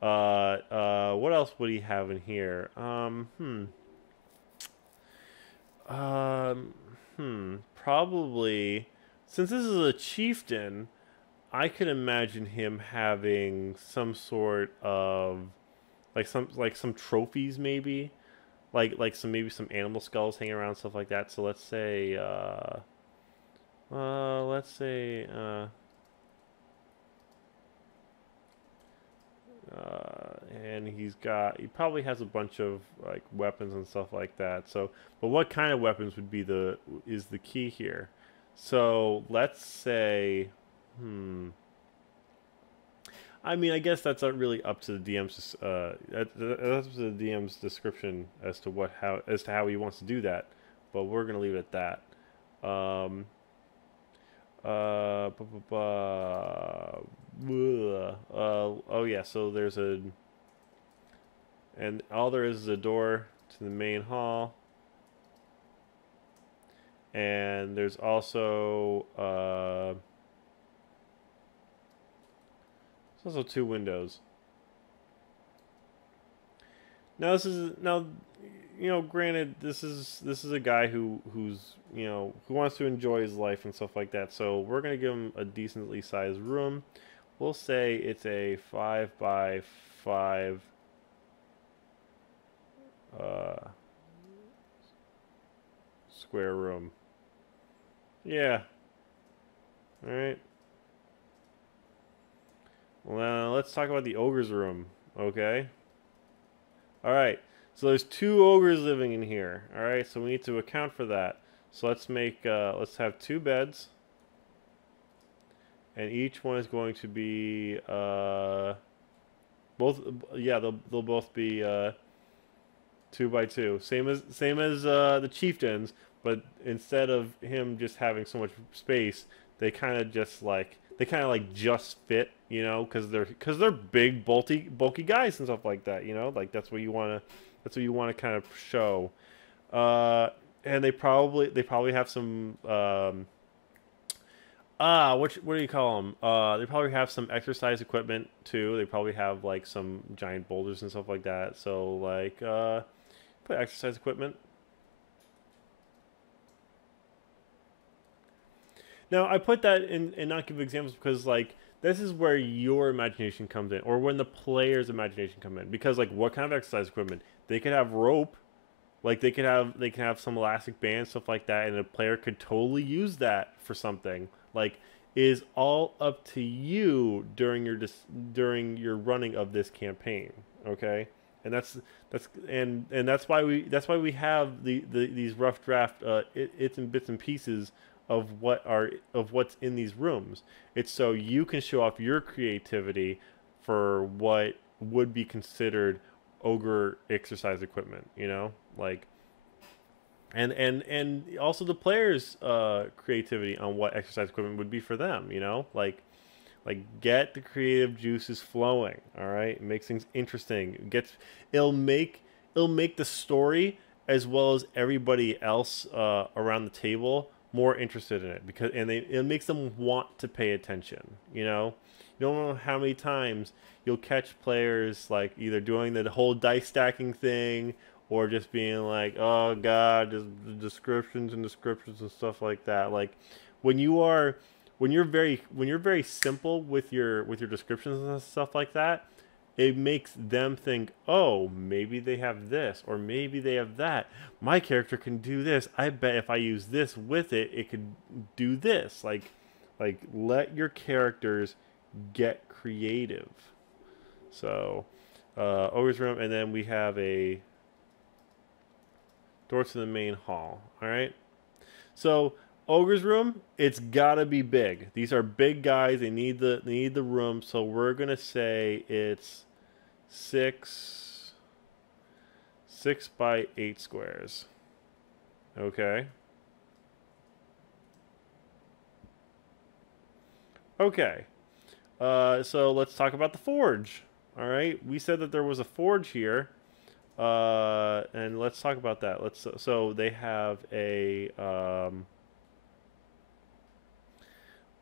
What else would he have in here? Probably, since this is a chieftain, I could imagine him having some sort of some trophies maybe, like some animal skulls hanging around stuff like that. So let's say, and he probably has a bunch of like weapons and stuff like that. So, but what kind of weapons would be is the key here. So let's say, hmm. I mean, I guess that's not really up to the DM's. That's up to the DM's description as to how he wants to do that. But we're gonna leave it at that. Oh yeah. So and all there is a door to the main hall, and there's also there's also two windows. Now granted, this is a guy who's who wants to enjoy his life and stuff like that. So we're gonna give him a decently sized room. We'll say it's a 5 by 5 square room. Yeah. All right. Well, let's talk about the ogre's room. Okay. All right. So there's two ogres living in here. All right. So we need to account for that. So let's have two beds, and each one is going to be both. Yeah, they'll both be 2 by 2. Same as the chieftains, but instead of him just having so much space, they kind of just fit, because they're big, bulky guys and stuff like that. Like that's what you want to kind of show. And they probably have some what do you call them? They probably have some exercise equipment too. They probably have like some giant boulders and stuff like that. So like put exercise equipment. Now I put that in and not give examples because like this is where your imagination comes in, or when the player's imagination come in. Because like what kind of exercise equipment? They could have rope, like they can have some elastic bands, stuff like that, and a player could totally use that for something. Like is all up to you during your running of this campaign. Okay, and that's why we have these rough draft it's in bits and pieces of what's in these rooms. It's so you can show off your creativity for what would be considered ogre exercise equipment, like and also the players creativity on what exercise equipment would be for them, like get the creative juices flowing. All right, it makes things interesting. It'll make it'll make the story as well as everybody else around the table more interested in it, because it makes them want to pay attention. You don't know how many times you'll catch players like either doing the whole dice stacking thing or just being like, oh god, just the descriptions and stuff like that. Like when you're very simple with your descriptions and stuff like that, it makes them think, oh, maybe they have this or maybe they have that. My character can do this. I bet if I use this with it, it could do this. Like let your characters get creative. So, ogre's room, and then we have a door to the main hall. All right. So ogre's room, it's gotta be big. These are big guys. They need the room. So we're gonna say it's 6 by 8 squares. Okay. Okay. So let's talk about the forge. All right. We said that there was a forge here. And let's talk about that. So they have a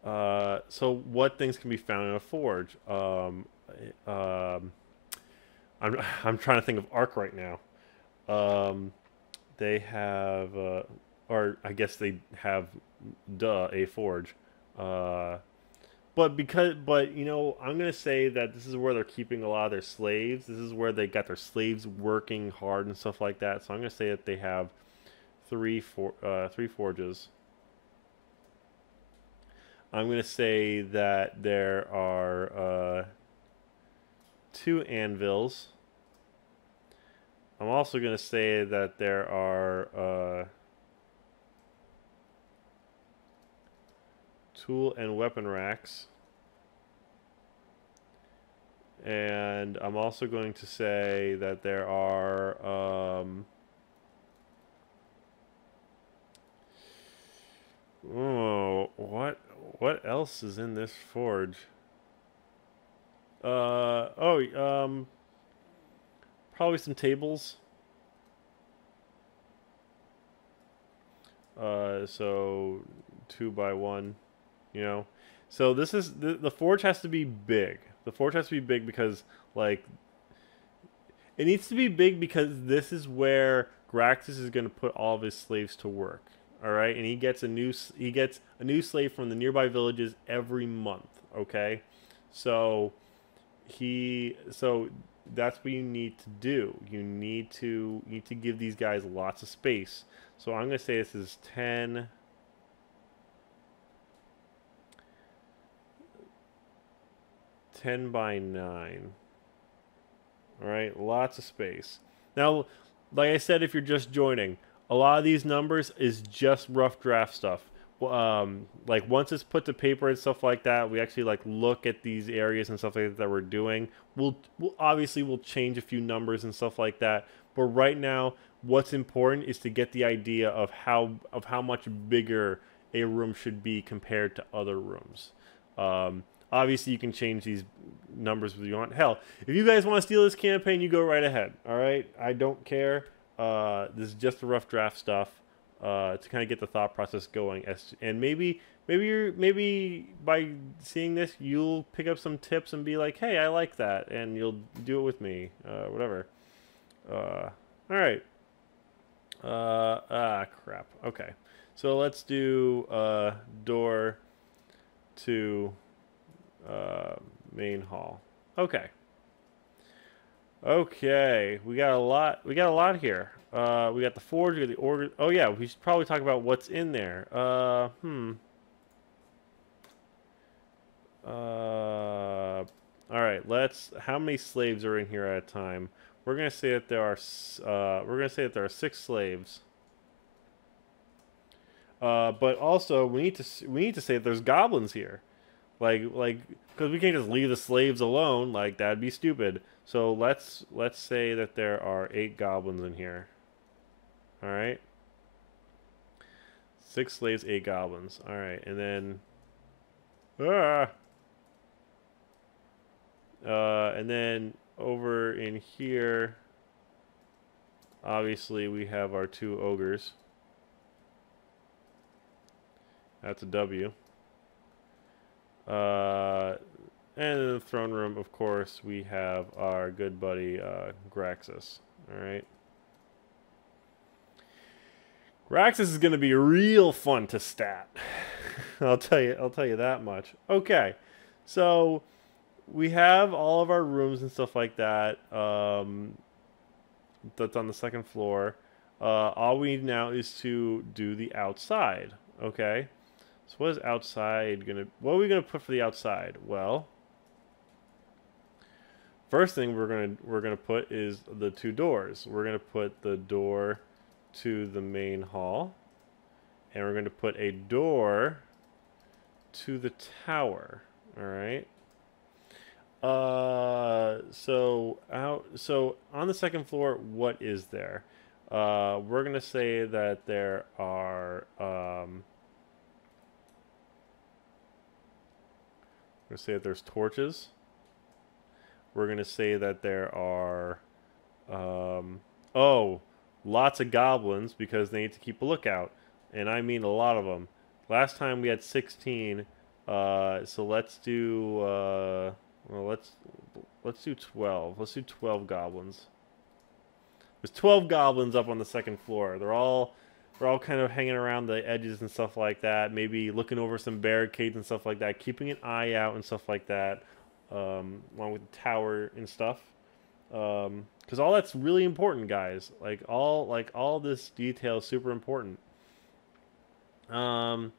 so what things can be found in a forge? I'm trying to think of Arc right now. They have or I guess they have a forge. But I'm gonna say that this is where they're keeping a lot of their slaves. This is where they got their slaves working hard and stuff like that. So I'm gonna say that they have three forges. I'm gonna say that there are 2 anvils. I'm also going to say that there are tool and weapon racks. And I'm also going to say that there are oh, what else is in this forge? Probably some tables. So 2 by 1, you know. So this is the forge has to be big. The forge has to be big because like it needs to be big because this is where Graxus is going to put all of his slaves to work. All right, and he gets a new slave from the nearby villages every month. Okay, so so that's what you need to do. You need to give these guys lots of space. So I'm going to say this is 10 by 9. All right, lots of space. Now, like I said, if you're just joining, a lot of these numbers is just rough draft stuff. Like once it's put to paper and stuff like that, we actually like look at these areas and stuff like that we're doing. We'll obviously we'll change a few numbers and stuff like that. But right now, what's important is to get the idea of how much bigger a room should be compared to other rooms. Obviously, you can change these numbers if you want. Hell, if you guys want to steal this campaign, you go right ahead. All right, I don't care. This is just the rough draft stuff to kind of get the thought process going. And maybe by seeing this, you'll pick up some tips and be like, hey, I like that, and you'll do it with me. Whatever. All right. Crap. Okay. So let's do door to main hall. Okay. Okay, we got a lot. We got a lot here. We got the forge. We got the order. Oh yeah, we should probably talk about what's in there. All right. How many slaves are in here at a time? We're gonna say that there are. We're gonna say that there are 6 slaves. But also we need to say that there's goblins here. Because we can't just leave the slaves alone. Like that'd be stupid. So let's say that there are 8 goblins in here. All right. 6 slaves, 8 goblins. All right, and then, and then over in here, obviously we have our 2 ogres. That's a W. And in the throne room, of course, we have our good buddy Graxus. All right. Graxus is going to be real fun to stat. I'll tell you that much. Okay, so we have all of our rooms and stuff like that. That's on the 2nd floor. All we need now is to do the outside. Okay. So what is outside gonna? What are we gonna put for the outside? Well, first thing we're gonna put is the 2 doors. We're gonna put the door to the main hall, and we're gonna put a door to the tower. All right. So on the 2nd floor, what is there? We're gonna say that there are. We're going to say that there's torches. We're going to say that there are, lots of goblins because they need to keep a lookout. And I mean a lot of them. Last time we had 16, so let's do, let's do 12. Let's do 12 goblins. There's 12 goblins up on the 2nd floor. They're all kind of hanging around the edges and stuff like that. Maybe looking over some barricades and stuff like that. Keeping an eye out and stuff like that. Along with the tower and stuff. Because all that's really important, guys. All this detail is super important. What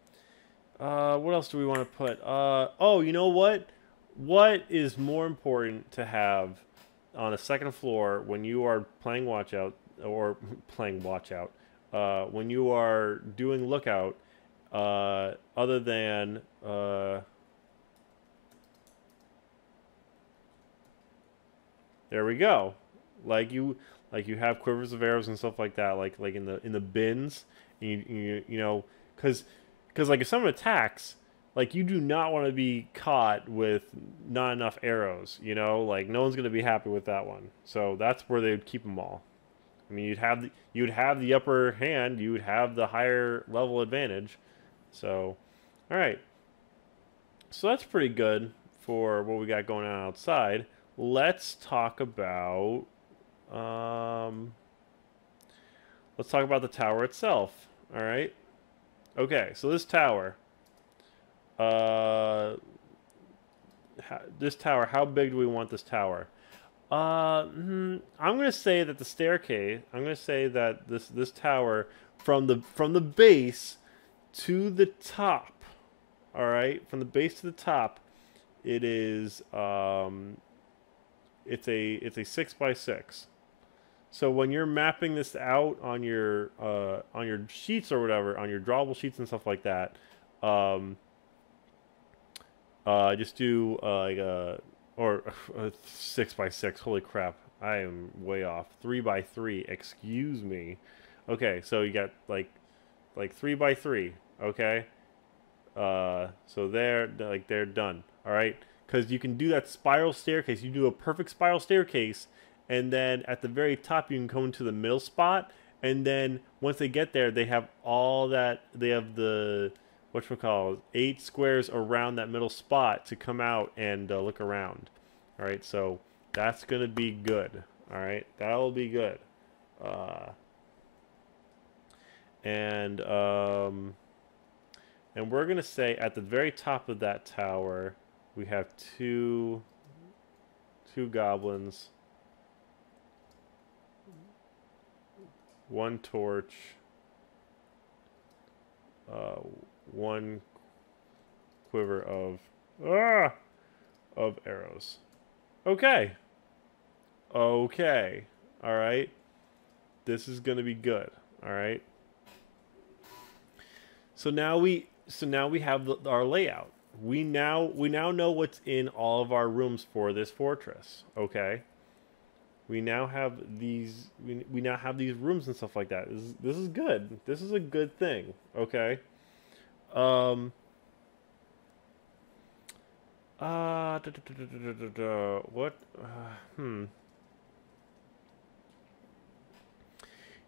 else do we want to put? Oh, you know what? What is more important to have on a second floor when you are playing watch out or playing watch out, when you are doing lookout, other than there we go. Like you have quivers of arrows and stuff like that, like in the bins. And you know, because like if someone attacks, like you do not want to be caught with not enough arrows. You know, like no one's gonna be happy with that one. So that's where they would keep them all. I mean, you'd have the upper hand. You would have the higher level advantage. So, all right. So that's pretty good for what we got going on outside. Let's talk about um, let's talk about the tower itself. All right. Okay. So this tower, uh, how big do we want this tower? I'm gonna say that the staircase. I'm gonna say that this tower from the base to the top. All right, from the base to the top, it is it's a 6 by 6. So when you're mapping this out on your sheets or whatever, on your drawable sheets and stuff like that, um, just do like or 6 by 6. Holy crap, I am way off. 3 by 3. Excuse me. Okay, so you got like 3 by 3. Okay. So they're done. All right, because you can do that spiral staircase. You do a perfect spiral staircase, and then at the very top you can come into the middle spot, and then once they get there, they have all that. They have the whatchamacallit, 8 squares around that middle spot to come out and look around. All right, so that's gonna be good. All right, that'll be good. Uh, and and we're gonna say at the very top of that tower, we have two goblins, one torch, one quiver of arrows. Okay. Okay. All right. This is gonna be good. All right. So now we have our layout. We now know what's in all of our rooms for this fortress. Okay. We now have these we now have these rooms and stuff like that. This is good. This is a good thing. Okay. Um. What?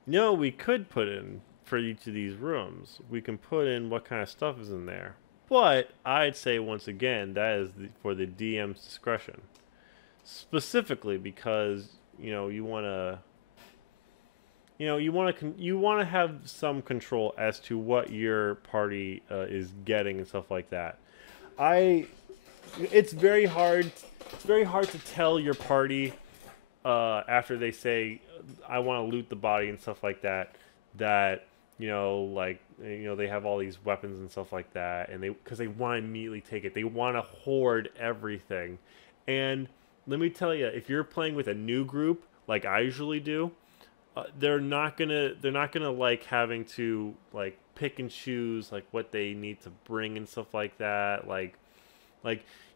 No, we could put in for each of these rooms. We can put in what kind of stuff is in there. But I'd say once again that is for the DM's discretion. Specifically because you want to you want to have some control as to what your party is getting and stuff like that. It's very hard to tell your party after they say I want to loot the body and stuff like that they have all these weapons and stuff like that, and because they want to immediately take it. They want to hoard everything. And let me tell you, if you're playing with a new group like I usually do, they're not gonna like having to like pick and choose like what they need to bring and stuff like that. Like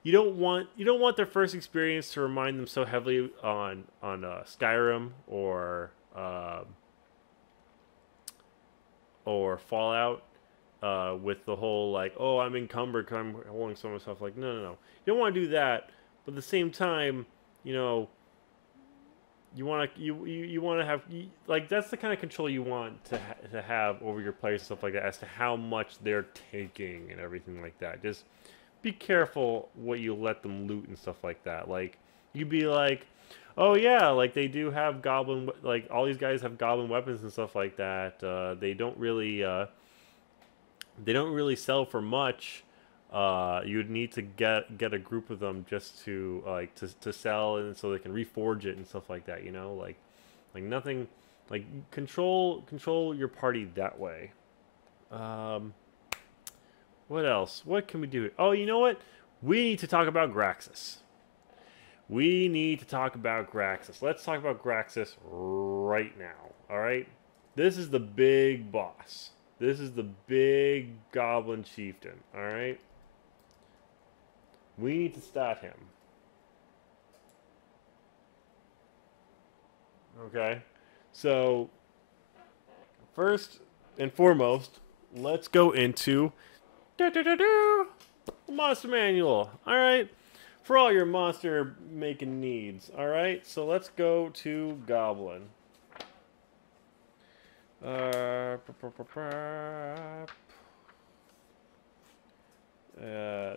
you don't want their first experience to remind them so heavily on Skyrim or Fallout, with the whole like, oh, I'm encumbered because I'm holding so much stuff. Like, no. You don't want to do that, but at the same time, you want to have like that's the kind of control you want to have over your players and stuff like that, as to how much they're taking and everything like that. Just be careful what you let them loot and stuff like that. Like you'd be like, oh yeah, like they do have goblin, like all these guys have goblin weapons and stuff like that. They don't really sell for much. You'd need to get a group of them just to to sell, and so they can reforge it and stuff like that. Like nothing, like control your party that way. What else? What can we do? Oh, you know what? We need to talk about Graxus. We need to talk about Graxus. Let's talk about Graxus right now. All right? This is the big boss. This is the big goblin chieftain. All right? We need to stat him. Okay? So, first and foremost, let's go into Monster Manual. All right? For all your monster making needs. All right? So, let's go to Goblin.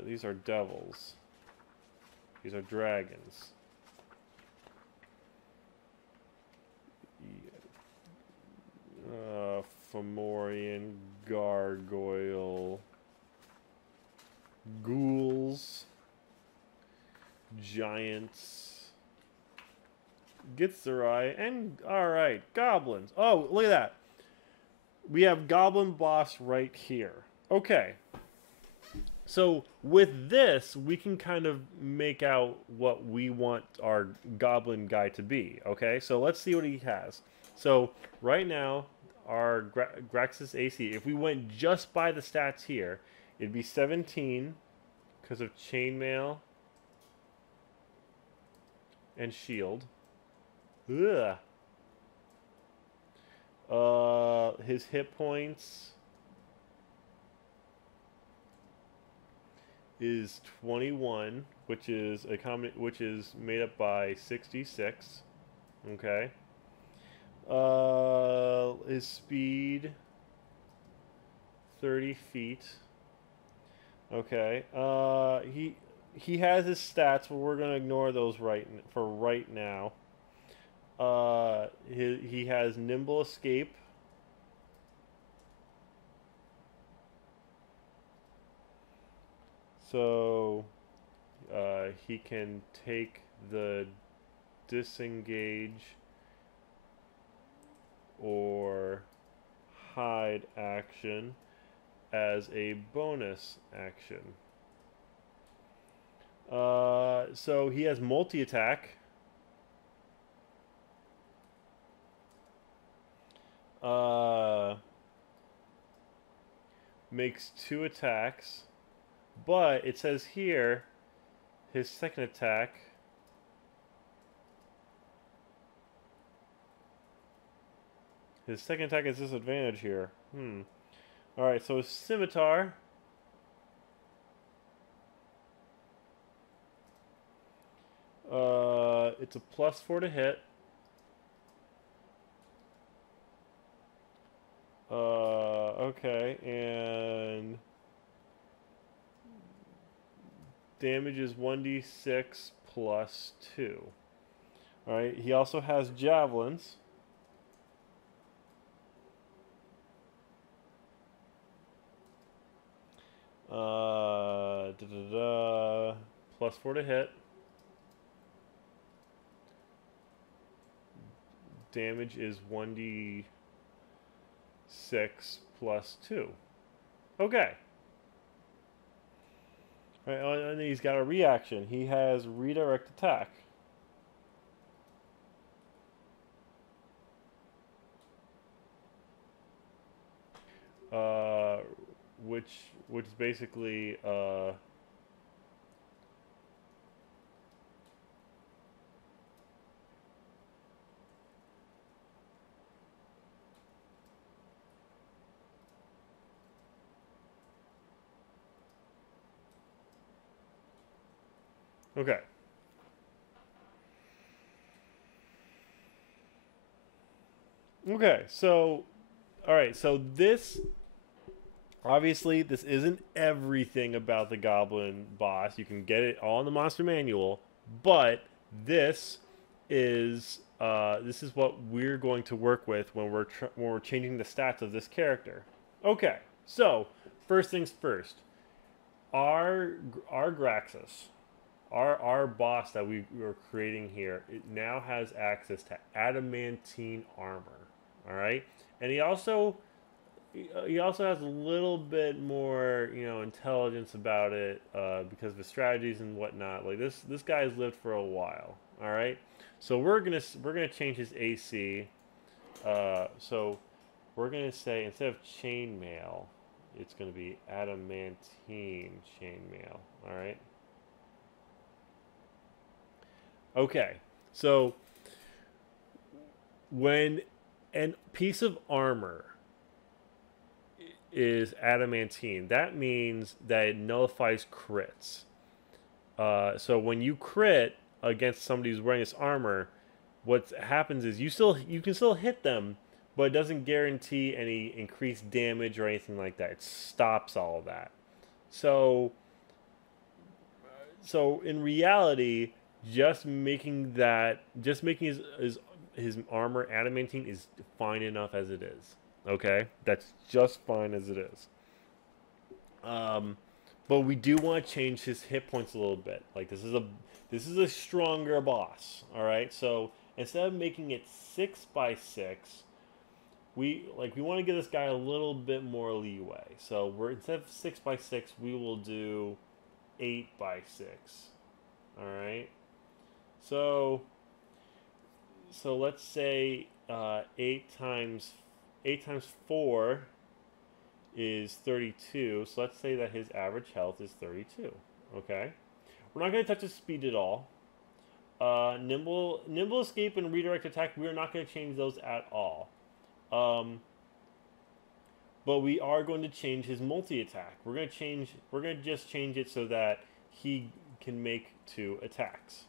These are devils. These are dragons. Fomorian, gargoyle, ghouls, giants, Gitzerai, and alright, goblins. Oh, look at that. We have goblin boss right here. Okay. So with this, we can kind of make out what we want our goblin guy to be. Okay, so let's see what he has. So right now, our Graxus AC, if we went just by the stats here, it'd be 17 because of chainmail and shield. Ugh. His hit points is 21, which is made up by 66. Okay. His speed 30 feet. Okay. He has his stats, but we're gonna ignore those right now. He has nimble escape. So he can take the disengage or hide action as a bonus action. So he has multi-attack. Makes 2 attacks. But it says here, his second attack is disadvantage here. Alright, so scimitar. It's a +4 to hit. Okay, and damage is 1d6 plus 2. Alright, he also has javelins. +4 to hit. Damage is 1d6 plus 2. Okay. Right, and he's got a reaction. He has redirect attack. Which basically okay. Okay, so alright, so this obviously this isn't everything about the goblin boss. You can get it all in the monster manual, but this is what we're going to work with when we're changing the stats of this character. Okay, so first things first. Our Graxus, our boss that we were creating here, it now has access to adamantine armor. All right, and he also he also has a little bit more, you know, intelligence about it because of his strategies and whatnot. Like this guy's lived for a while. All right, so we're gonna change his AC. So we're gonna say instead of chainmail, it's gonna be adamantine chainmail. All right. Okay. So when a piece of armor is adamantine, that means that it nullifies crits. So when you crit against somebody who's wearing this armor, what happens is you can still hit them, but it doesn't guarantee any increased damage or anything like that. It stops all of that. So in reality, just making his armor adamantine is fine enough as it is. Okay, that's just fine as it is. Um, but we do want to change his hit points a little bit. Like this is a stronger boss. All right, so instead of making it 6x6, we want to give this guy a little bit more leeway. So we're instead of 6x6, we will do 8x6. All right. So let's say 8 times 4 is 32. So let's say that his average health is 32. Okay. We're not going to touch his speed at all. Nimble escape and redirect attack. We're not going to change those at all. But we are going to change his multi attack. We're going to just change it so that he can make 2 attacks.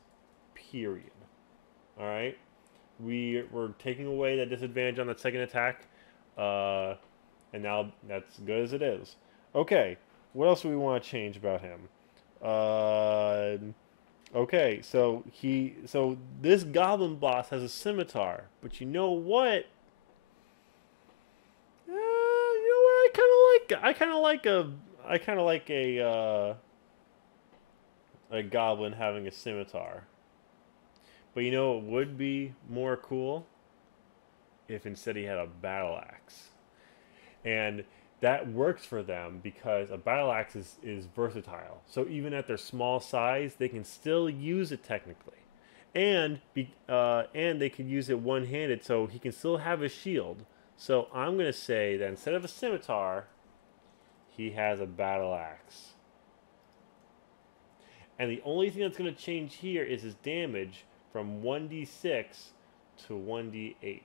Period. All right. We're taking away that disadvantage on that second attack, and now that's good as it is. Okay. What else do we want to change about him? Okay. So this goblin boss has a scimitar, but you know what? You know what? I kind of like a goblin having a scimitar. But you know it would be more cool if instead he had a battle axe. And that works for them because a battle axe is versatile. So even at their small size, they can still use it technically. And they can use it one-handed, so he can still have a shield. So I'm going to say that instead of a scimitar, he has a battle axe. And the only thing that's going to change here is his damage from 1d6 to 1d8.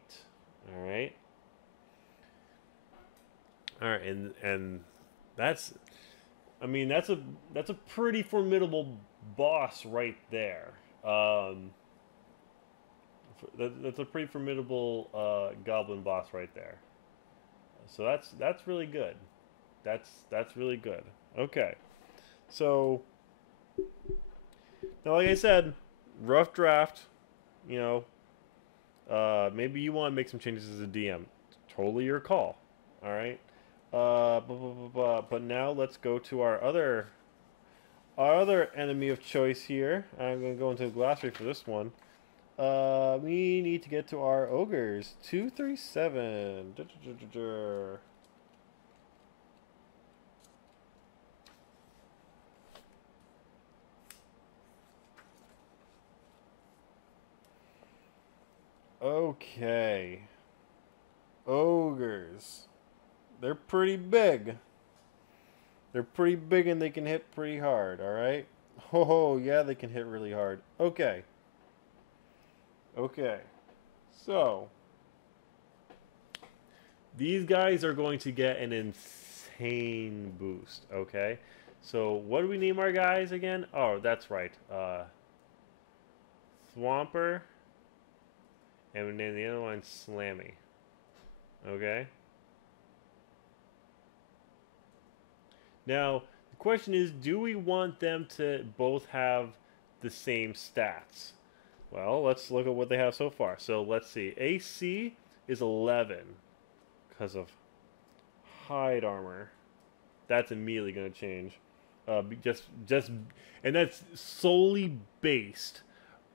All right. All right, and that's, I mean, that's a pretty formidable boss right there. That's a pretty formidable goblin boss right there. So that's really good. That's really good. Okay, so now, like I said, rough draft. You know, maybe you want to make some changes as a DM. Totally your call. All right. But now let's go to our other enemy of choice here. I'm gonna go into the glossary for this one. We need to get to our ogres. 237. Okay. Ogres. They're pretty big. They're pretty big and they can hit pretty hard, alright? Oh, yeah, they can hit really hard. Okay. Okay. So, these guys are going to get an insane boost, okay? So, what do we name our guys again? Oh, that's right. Thwomper. And we name the other one Slammy. Okay? Now, the question is, do we want them to both have the same stats? Well, let's look at what they have so far. So let's see. AC is 11 because of hide armor. That's immediately going to change. And that's solely based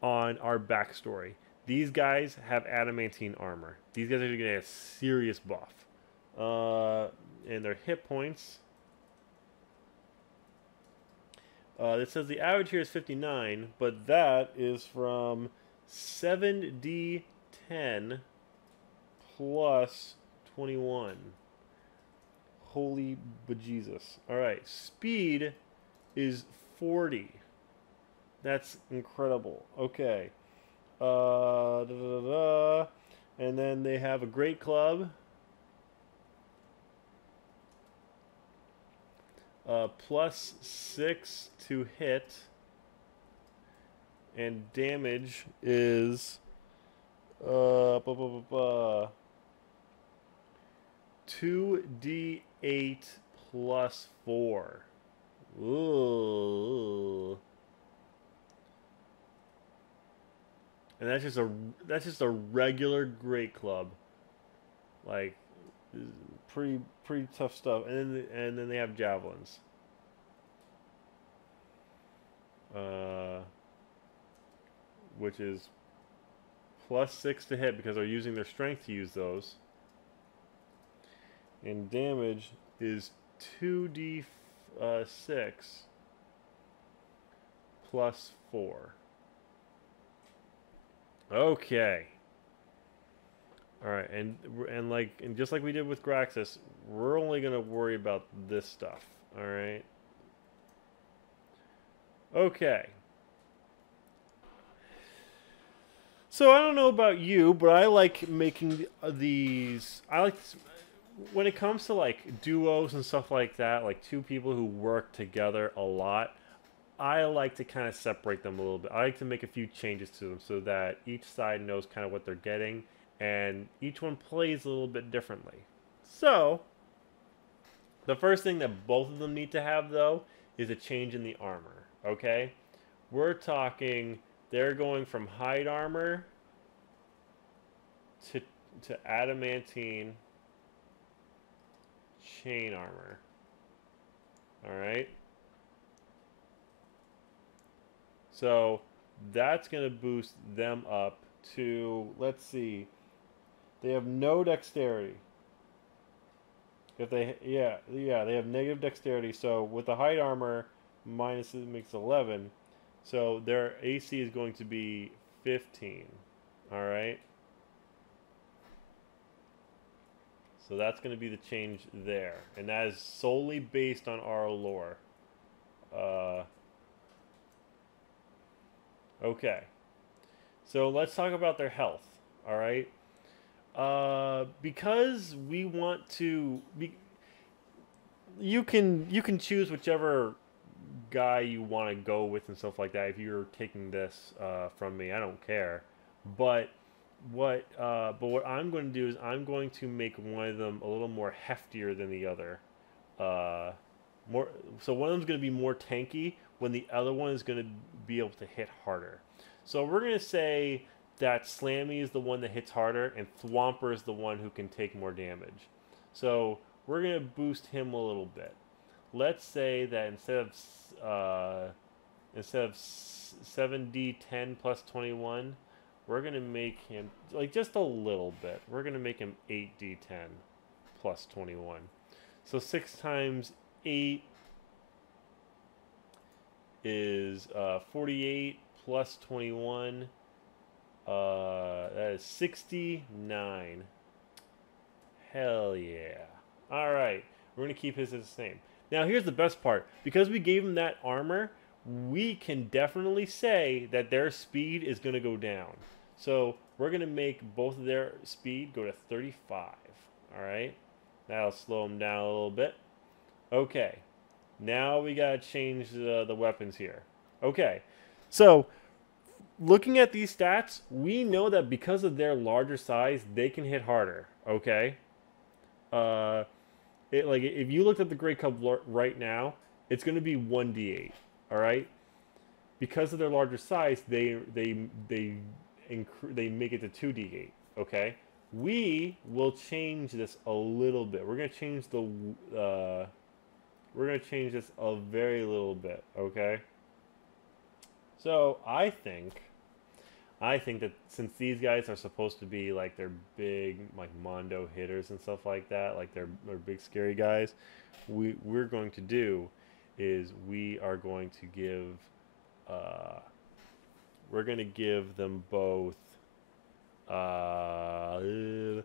on our backstory. These guys have adamantine armor. These guys are going to get a serious buff. And their hit points. It says the average here is 59, but that is from 7d10 plus 21. Holy bejesus. Alright, speed is 40. That's incredible. Okay. And then they have a great club. Plus 6 to hit. And damage is 2d8 plus 4. Ooh. And that's just a regular great club. Like pretty tough stuff. And then they have javelins. Which is plus 6 to hit because they're using their strength to use those. And damage is 2d6 plus 4. Okay. All right, and just like we did with Graxus, we're only gonna worry about this stuff. All right. Okay. So I don't know about you, but I like making these. When it comes to like duos and stuff like that, like two people who work together a lot. I like to kind of separate them a little bit. I like to make a few changes to them so that each side knows kind of what they're getting, and each one plays a little bit differently. So, the first thing that both of them need to have, though, is a change in the armor, okay? We're talking, they're going from hide armor to adamantine chain armor. Alright? So that's going to boost them up to, let's see, they have no dexterity. If they, yeah, they have negative dexterity. So with the hide armor, minus it makes 11. So their AC is going to be 15. All right. So that's going to be the change there, and that is solely based on our lore. Okay, so let's talk about their health. All right, because we want to. You can choose whichever guy you want to go with and stuff like that. If you're taking this from me, I don't care. But what I'm going to do is I'm going to make one of them a little more heftier than the other. More so one of them's going to be more tanky when the other one is going to be able to hit harder. So we're going to say that Slammy is the one that hits harder and Thwomper is the one who can take more damage. So we're going to boost him a little bit. Let's say that instead of 7d10 plus 21, we're going to make him like just a little bit. We're going to make him 8d10 plus 21. So 6 times 8 is 48 plus 21. That is 69. Hell yeah. Alright, we're going to keep his the same. Now here's the best part. Because we gave him that armor, we can definitely say that their speed is going to go down. So we're going to make both of their speed go to 35. Alright, that'll slow them down a little bit. Okay, now we got to change the weapons here. Okay, so looking at these stats, we know that because of their larger size, they can hit harder. Okay, like if you looked at the Great Cub right now, it's going to be 1d8. All right, because of their larger size, they make it to 2d8. Okay, we will change this a little bit. We're going to change this a very little bit. Okay. So I think I think that since these guys are supposed to be like they're big like Mondo hitters and stuff like that, like they're big scary guys, we're going to do is we are going to give uh, we're going to give them both let's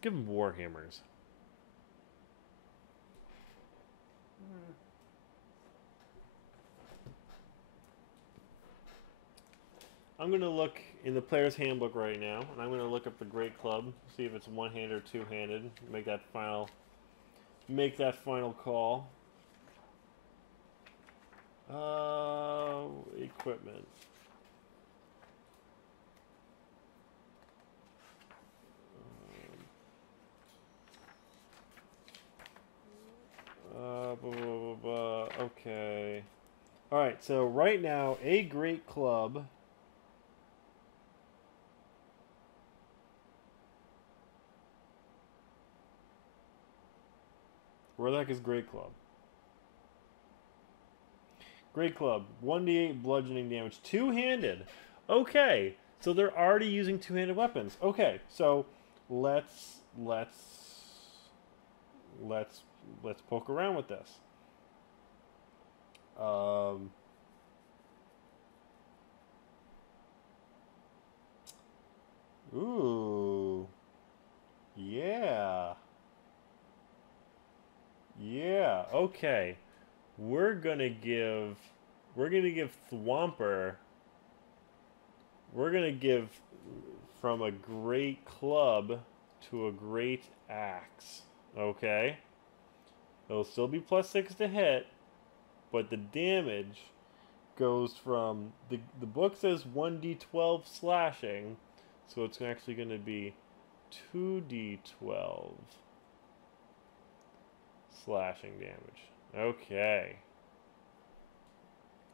give them Warhammers. I'm going to look in the player's handbook right now, and I'm going to look up the Great Club, see if it's one-handed or two-handed, make that final call. Equipment. Blah, blah, blah, blah. Okay. All right. So right now, a Great Club. Where the heck is Great Club? Great Club, 1d8 bludgeoning damage, two-handed. Okay, so they're already using two-handed weapons. Okay, so let's poke around with this. Ooh, yeah, yeah. Okay, we're gonna give Thwomper. We're gonna give from a great club to a great axe. Okay. It'll still be +6 to hit, but the damage goes from the book says 1d12 slashing, so it's actually going to be 2d12 slashing damage. Okay.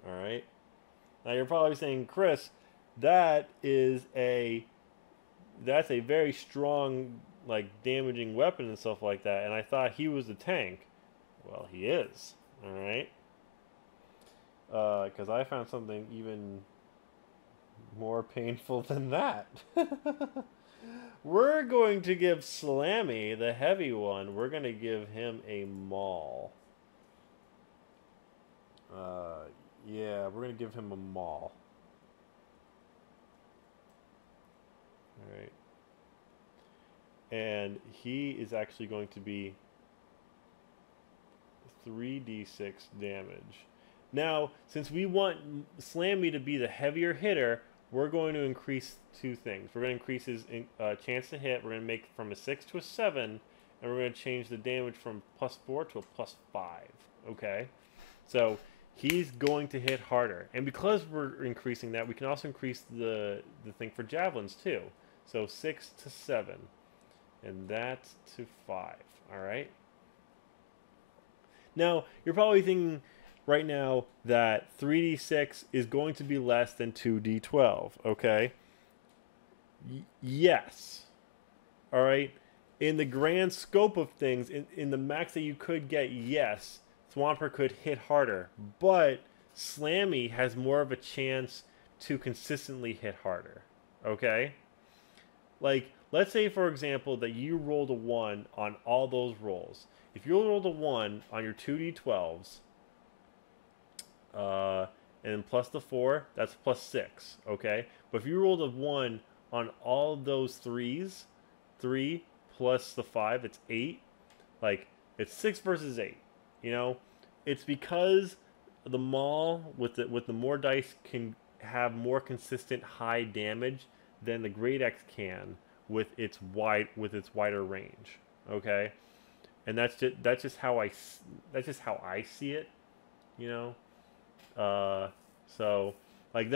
All right. Now you're probably saying, Chris, that's a very strong like damaging weapon and stuff like that, and I thought he was a tank. Well, he is. All right. Because I found something even more painful than that. We're going to give Slammy, the heavy one, we're going to give him a maul. Yeah, we're going to give him a maul. Alright. And he is actually going to be 3d6 damage. Now, since we want Slammy to be the heavier hitter, we're going to increase two things. We're going to increase his chance to hit. We're going to make from a 6 to a 7, and we're going to change the damage from +4 to a +5. Okay? So he's going to hit harder. And because we're increasing that, we can also increase the thing for javelins too. So 6 to 7. And that's to 5. Alright? Now, you're probably thinking right now that 3d6 is going to be less than 2d12, okay? Yes. All right? In the grand scope of things, in the max that you could get, yes, Thwomper could hit harder, but Slammy has more of a chance to consistently hit harder, okay? Like, let's say, for example, that you rolled a 1 on all those rolls. If you rolled a 1 on your 2d12s, and plus the 4, that's +6, okay? But if you rolled a 1 on all those 3s, 3 plus the 5, it's 8. Like, it's 6 versus 8, you know? It's because the maul, with the more dice, can have more consistent high damage than the Great X can with its wider range, okay? And that's just how I see it, you know. So like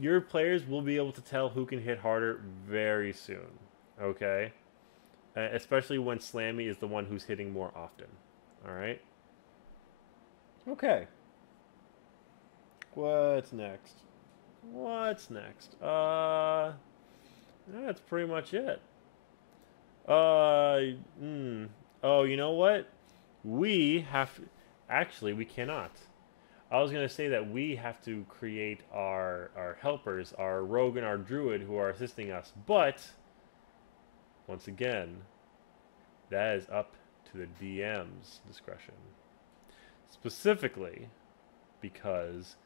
your players will be able to tell who can hit harder very soon, okay? Especially when Slammy is the one who's hitting more often. All right. Okay. What's next? That's pretty much it. Oh, you know what? We have... Actually, we cannot. I was gonna say that we have to create our helpers, our rogue and our druid who are assisting us. But once again, that is up to the DM's discretion. Specifically, because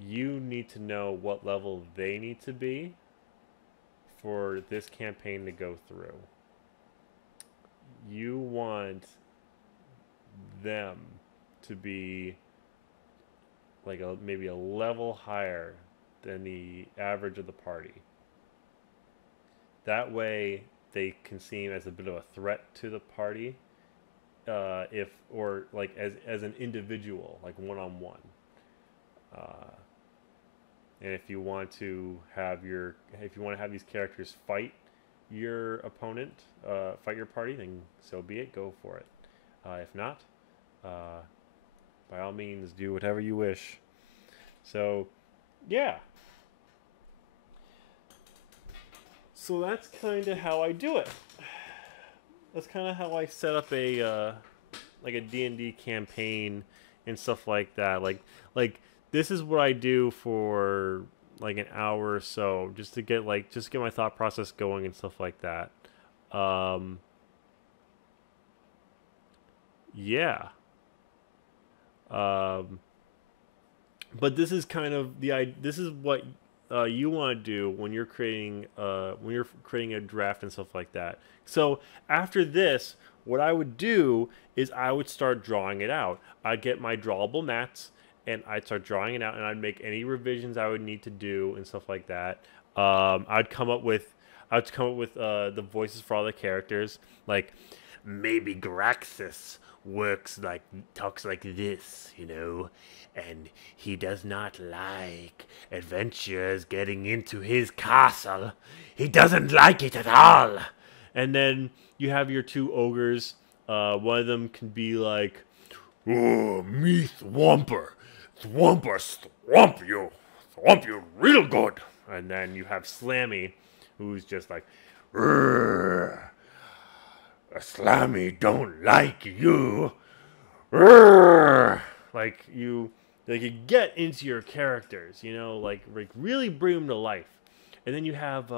you need to know what level they need to be for this campaign to go through. You want them to be like maybe a level higher than the average of the party. That way they can seem as a bit of a threat to the party, if or like as an individual, like one-on-one. And if you want to have these characters fight your opponent, fight your party, then so be it. Go for it. If not, by all means, do whatever you wish. So, yeah. So that's kind of how I do it. That's kind of how I set up a like a D&D campaign and stuff like that. Like this is what I do for like an hour or so, just to get my thought process going and stuff like that. Yeah. But this is kind of this is what you want to do when you're creating a draft and stuff like that. So after this, what I would do is I would start drawing it out. I'd get my drawable mats and I'd start drawing it out, and I'd make any revisions I would need to do and stuff like that. I'd come up with the voices for all the characters, like maybe Graxus talks like this, and he does not like adventurers getting into his castle. He doesn't like it at all. And then you have your two ogres. One of them can be like, "Oh, me Thwomper. Thwomper swamp you real good." And then you have Slammy, who's just like, "Slammy don't like you." Like you get into your characters, like really bring them to life. And then you have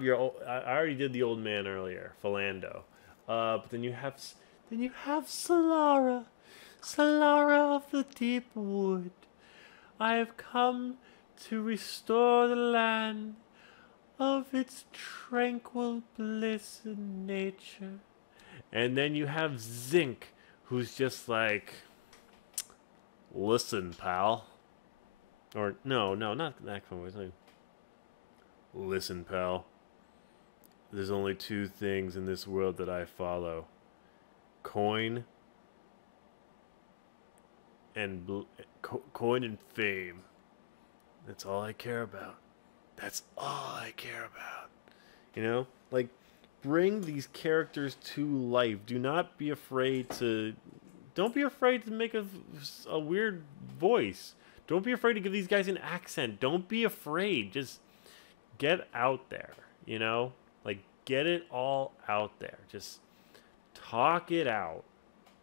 your I already did the old man earlier, Philando. But then you have Solara. Solara of the deep wood. I have come to restore the land of its tranquil bliss and nature. And then you have Zinc, who's just like, "Listen, pal." Or no, not that kind of way. "Listen, pal. There's only two things in this world that I follow: coin and coin and fame. That's all I care about. That's all I care about." Like, bring these characters to life. Don't be afraid to make a weird voice. Don't be afraid to give these guys an accent. Don't be afraid. Just get out there, Like, get it all out there. Just talk it out.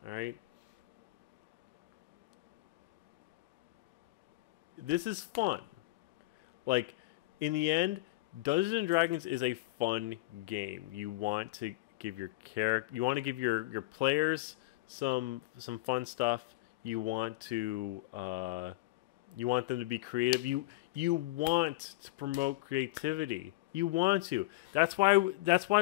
All right? This is fun. Like, in the end, Dungeons and Dragons is a fun game. You want to give your players some fun stuff. You want them to be creative. You want to promote creativity. You want to. That's why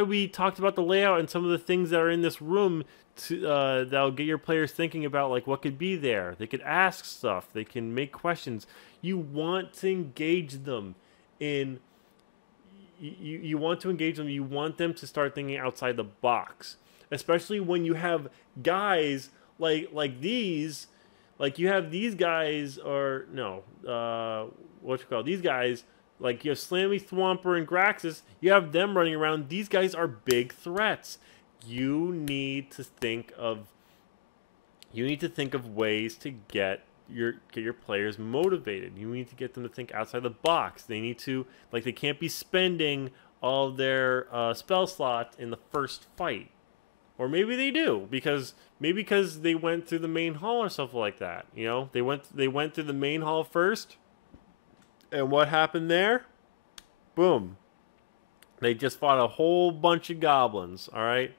we talked about the layout and some of the things that are in this room that'll get your players thinking about, like, what could be there. They could ask stuff. They can make questions. You want to engage them in. You want to engage them. You want them to start thinking outside the box, especially when you have guys like these. Like, you have these guys, or no, these guys, like, you have Slammy, Thwomper, and Graxus. You have them running around. These guys are big threats. You need to think of ways to get your players motivated. You need to get them to think outside the box. They need to, like, they can't be spending all of their spell slots in the first fight. Or maybe they do because they went through the main hall or stuff like that. You know, they went through the main hall first, and what happened there? Boom. They just fought a whole bunch of goblins. All right.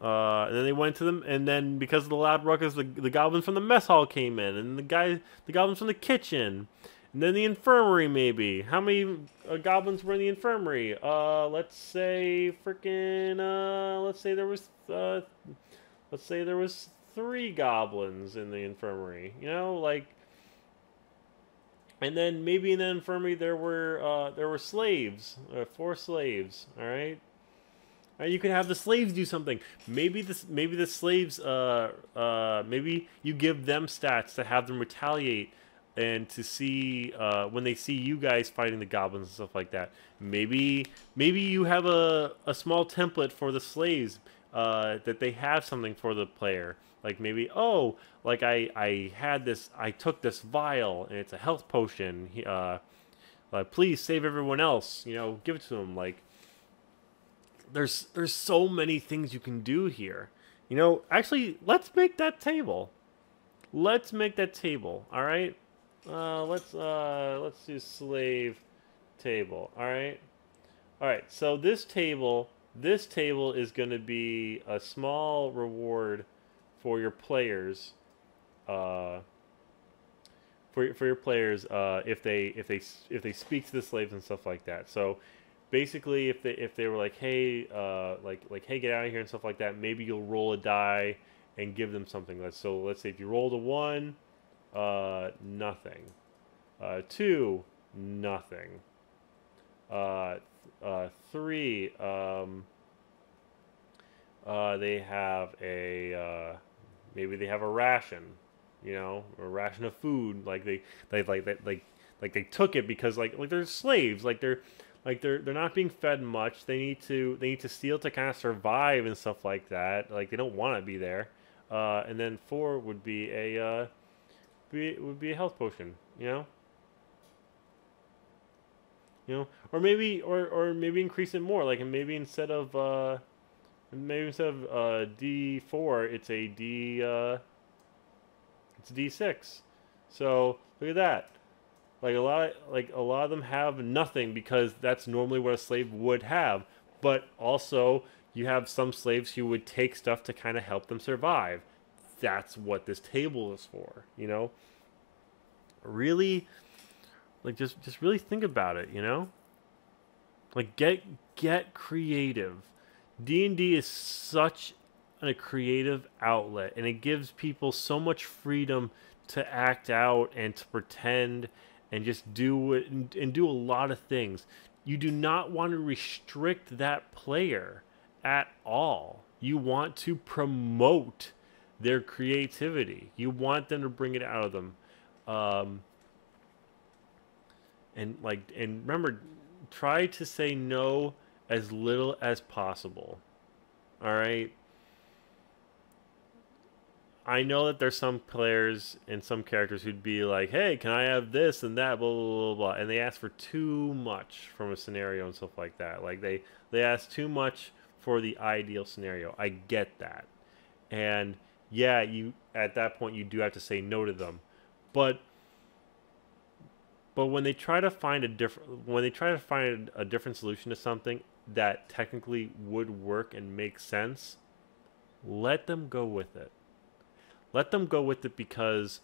And then they went to them, and then because of the loud ruckus, the goblins from the mess hall came in, and the goblins from the kitchen, and then the infirmary. Maybe how many goblins were in the infirmary? Let's say freaking. Let's say there was 3 goblins in the infirmary. You know, like, and then maybe in the infirmary there were slaves, 4 slaves. All right. You can have the slaves do something. Maybe the slaves maybe you give them stats to have them retaliate and to see when they see you guys fighting the goblins and stuff like that. Maybe you have a small template for the slaves that they have something for the player. Like maybe like I took this vial and it's a health potion. Please save everyone else. You know, give it to them. Like there's so many things you can do here. You know, actually, let's make that table. Let's make that table. All right. Let's do slave table. All right. All right. So this table is going to be a small reward for your players. For your players, if they speak to the slaves and stuff like that. So basically, if they were like, hey, hey, get out of here and stuff like that, maybe you'll roll a die and give them something. So let's say if you rolled a 1, nothing. 2, nothing. 3, they have a maybe they have a ration, you know, a ration of food. Like they took it because like they're slaves. They're not being fed much. They need to steal to kind of survive and stuff like that. Like they don't want to be there. And then 4 would be a health potion. You know, or maybe increase it more. Like maybe instead of D4, it's a D6. So look at that. Like a lot of them have nothing because that's normally what a slave would have. But also you have some slaves who would take stuff to kind of help them survive. That's what this table is for, you know? Really, like just really think about it, you know? Like get creative. D&D is such a creative outlet, and it gives people so much freedom to act out and to pretend and just do it and do a lot of things. You do not want to restrict that player at all. You want to promote their creativity. You want them to bring it out of them. And remember, try to say no as little as possible. All right? I know that there's some players and some characters who'd be like, hey, can I have this and that, blah, blah, blah, blah. And they ask for too much from a scenario and stuff like that. Like, they ask too much for the ideal scenario. I get that. And, yeah, at that point, you do have to say no to them. But when they try to find a different solution to something that technically would work and make sense, let them go with it. Let them go with it because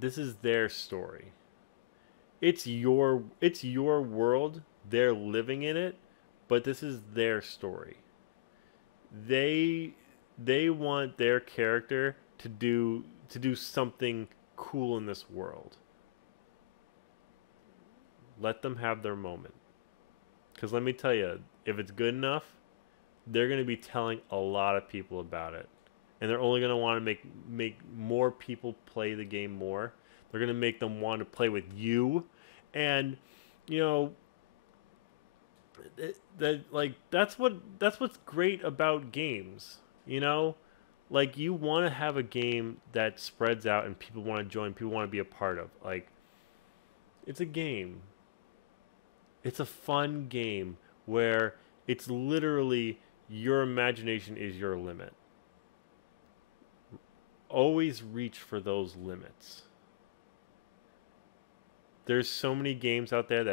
this is their story. It's your world. They're living in it, but this is their story. They want their character to do something cool in this world. Let them have their moment. Because let me tell you, if it's good enough, they're going to be telling a lot of people about it. And they're only going to want to make more people play the game more. They're going to make them want to play with you. And, you know, that's what's great about games, you know? Like, you want to have a game that spreads out and people want to join, people want to be a part of. Like, it's a game. It's a fun game where It's literally your imagination is your limit. Always reach for those limits. There's so many games out there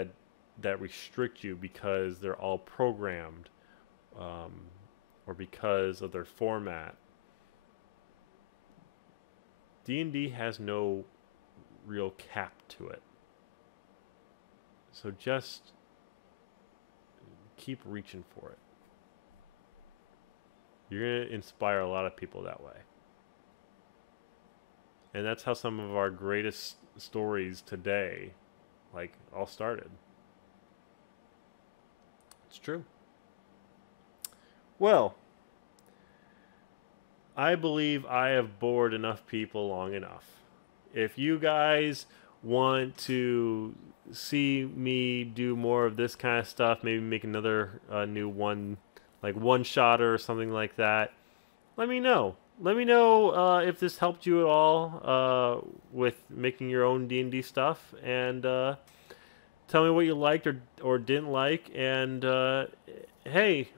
that restrict you because they're all programmed, um, or because of their format. D&D has no real cap to it. So just keep reaching for it. You're going to inspire a lot of people that way. And that's how some of our greatest stories today, like, all started. It's true. Well, I believe I have bored enough people long enough. If you guys want to see me do more of this kind of stuff, maybe make another new one, like one-shotter or something like that, let me know. Let me know if this helped you at all with making your own D&D stuff, and tell me what you liked or didn't like. And hey,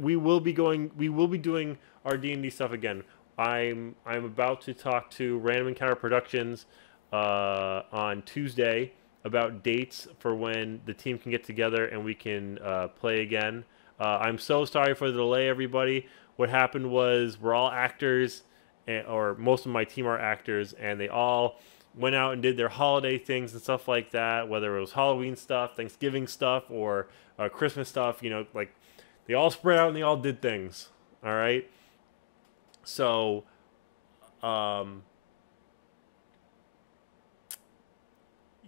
we will be doing our D&D stuff again. I'm about to talk to Random Encounter Productions on Tuesday about dates for when the team can get together and we can play again. I'm so sorry for the delay, everybody. What happened was we're all actors, or most of my team are actors, and they all went out and did their holiday things and stuff like that, whether it was Halloween stuff, Thanksgiving stuff, or Christmas stuff. You know, like, they all spread out and they all did things. All right. So,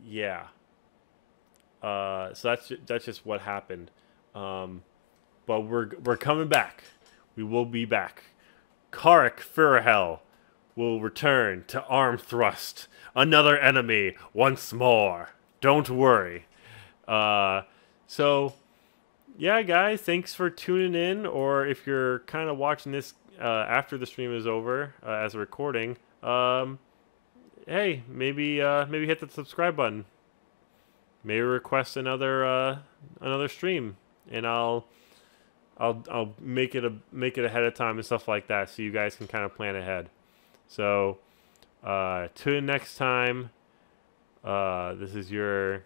yeah. So that's just what happened. But we're coming back. We will be back. Karik Furahel will return to Arm Thrust. Another enemy once more. Don't worry. So, yeah, guys, thanks for tuning in. Or if you're kind of watching this after the stream is over as a recording, hey, maybe hit the subscribe button. Maybe request another stream, and I'll make it ahead of time and stuff like that, so you guys can kind of plan ahead. So, till next time, this is your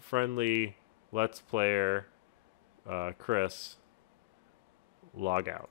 friendly Let's Player, Chris. Log out.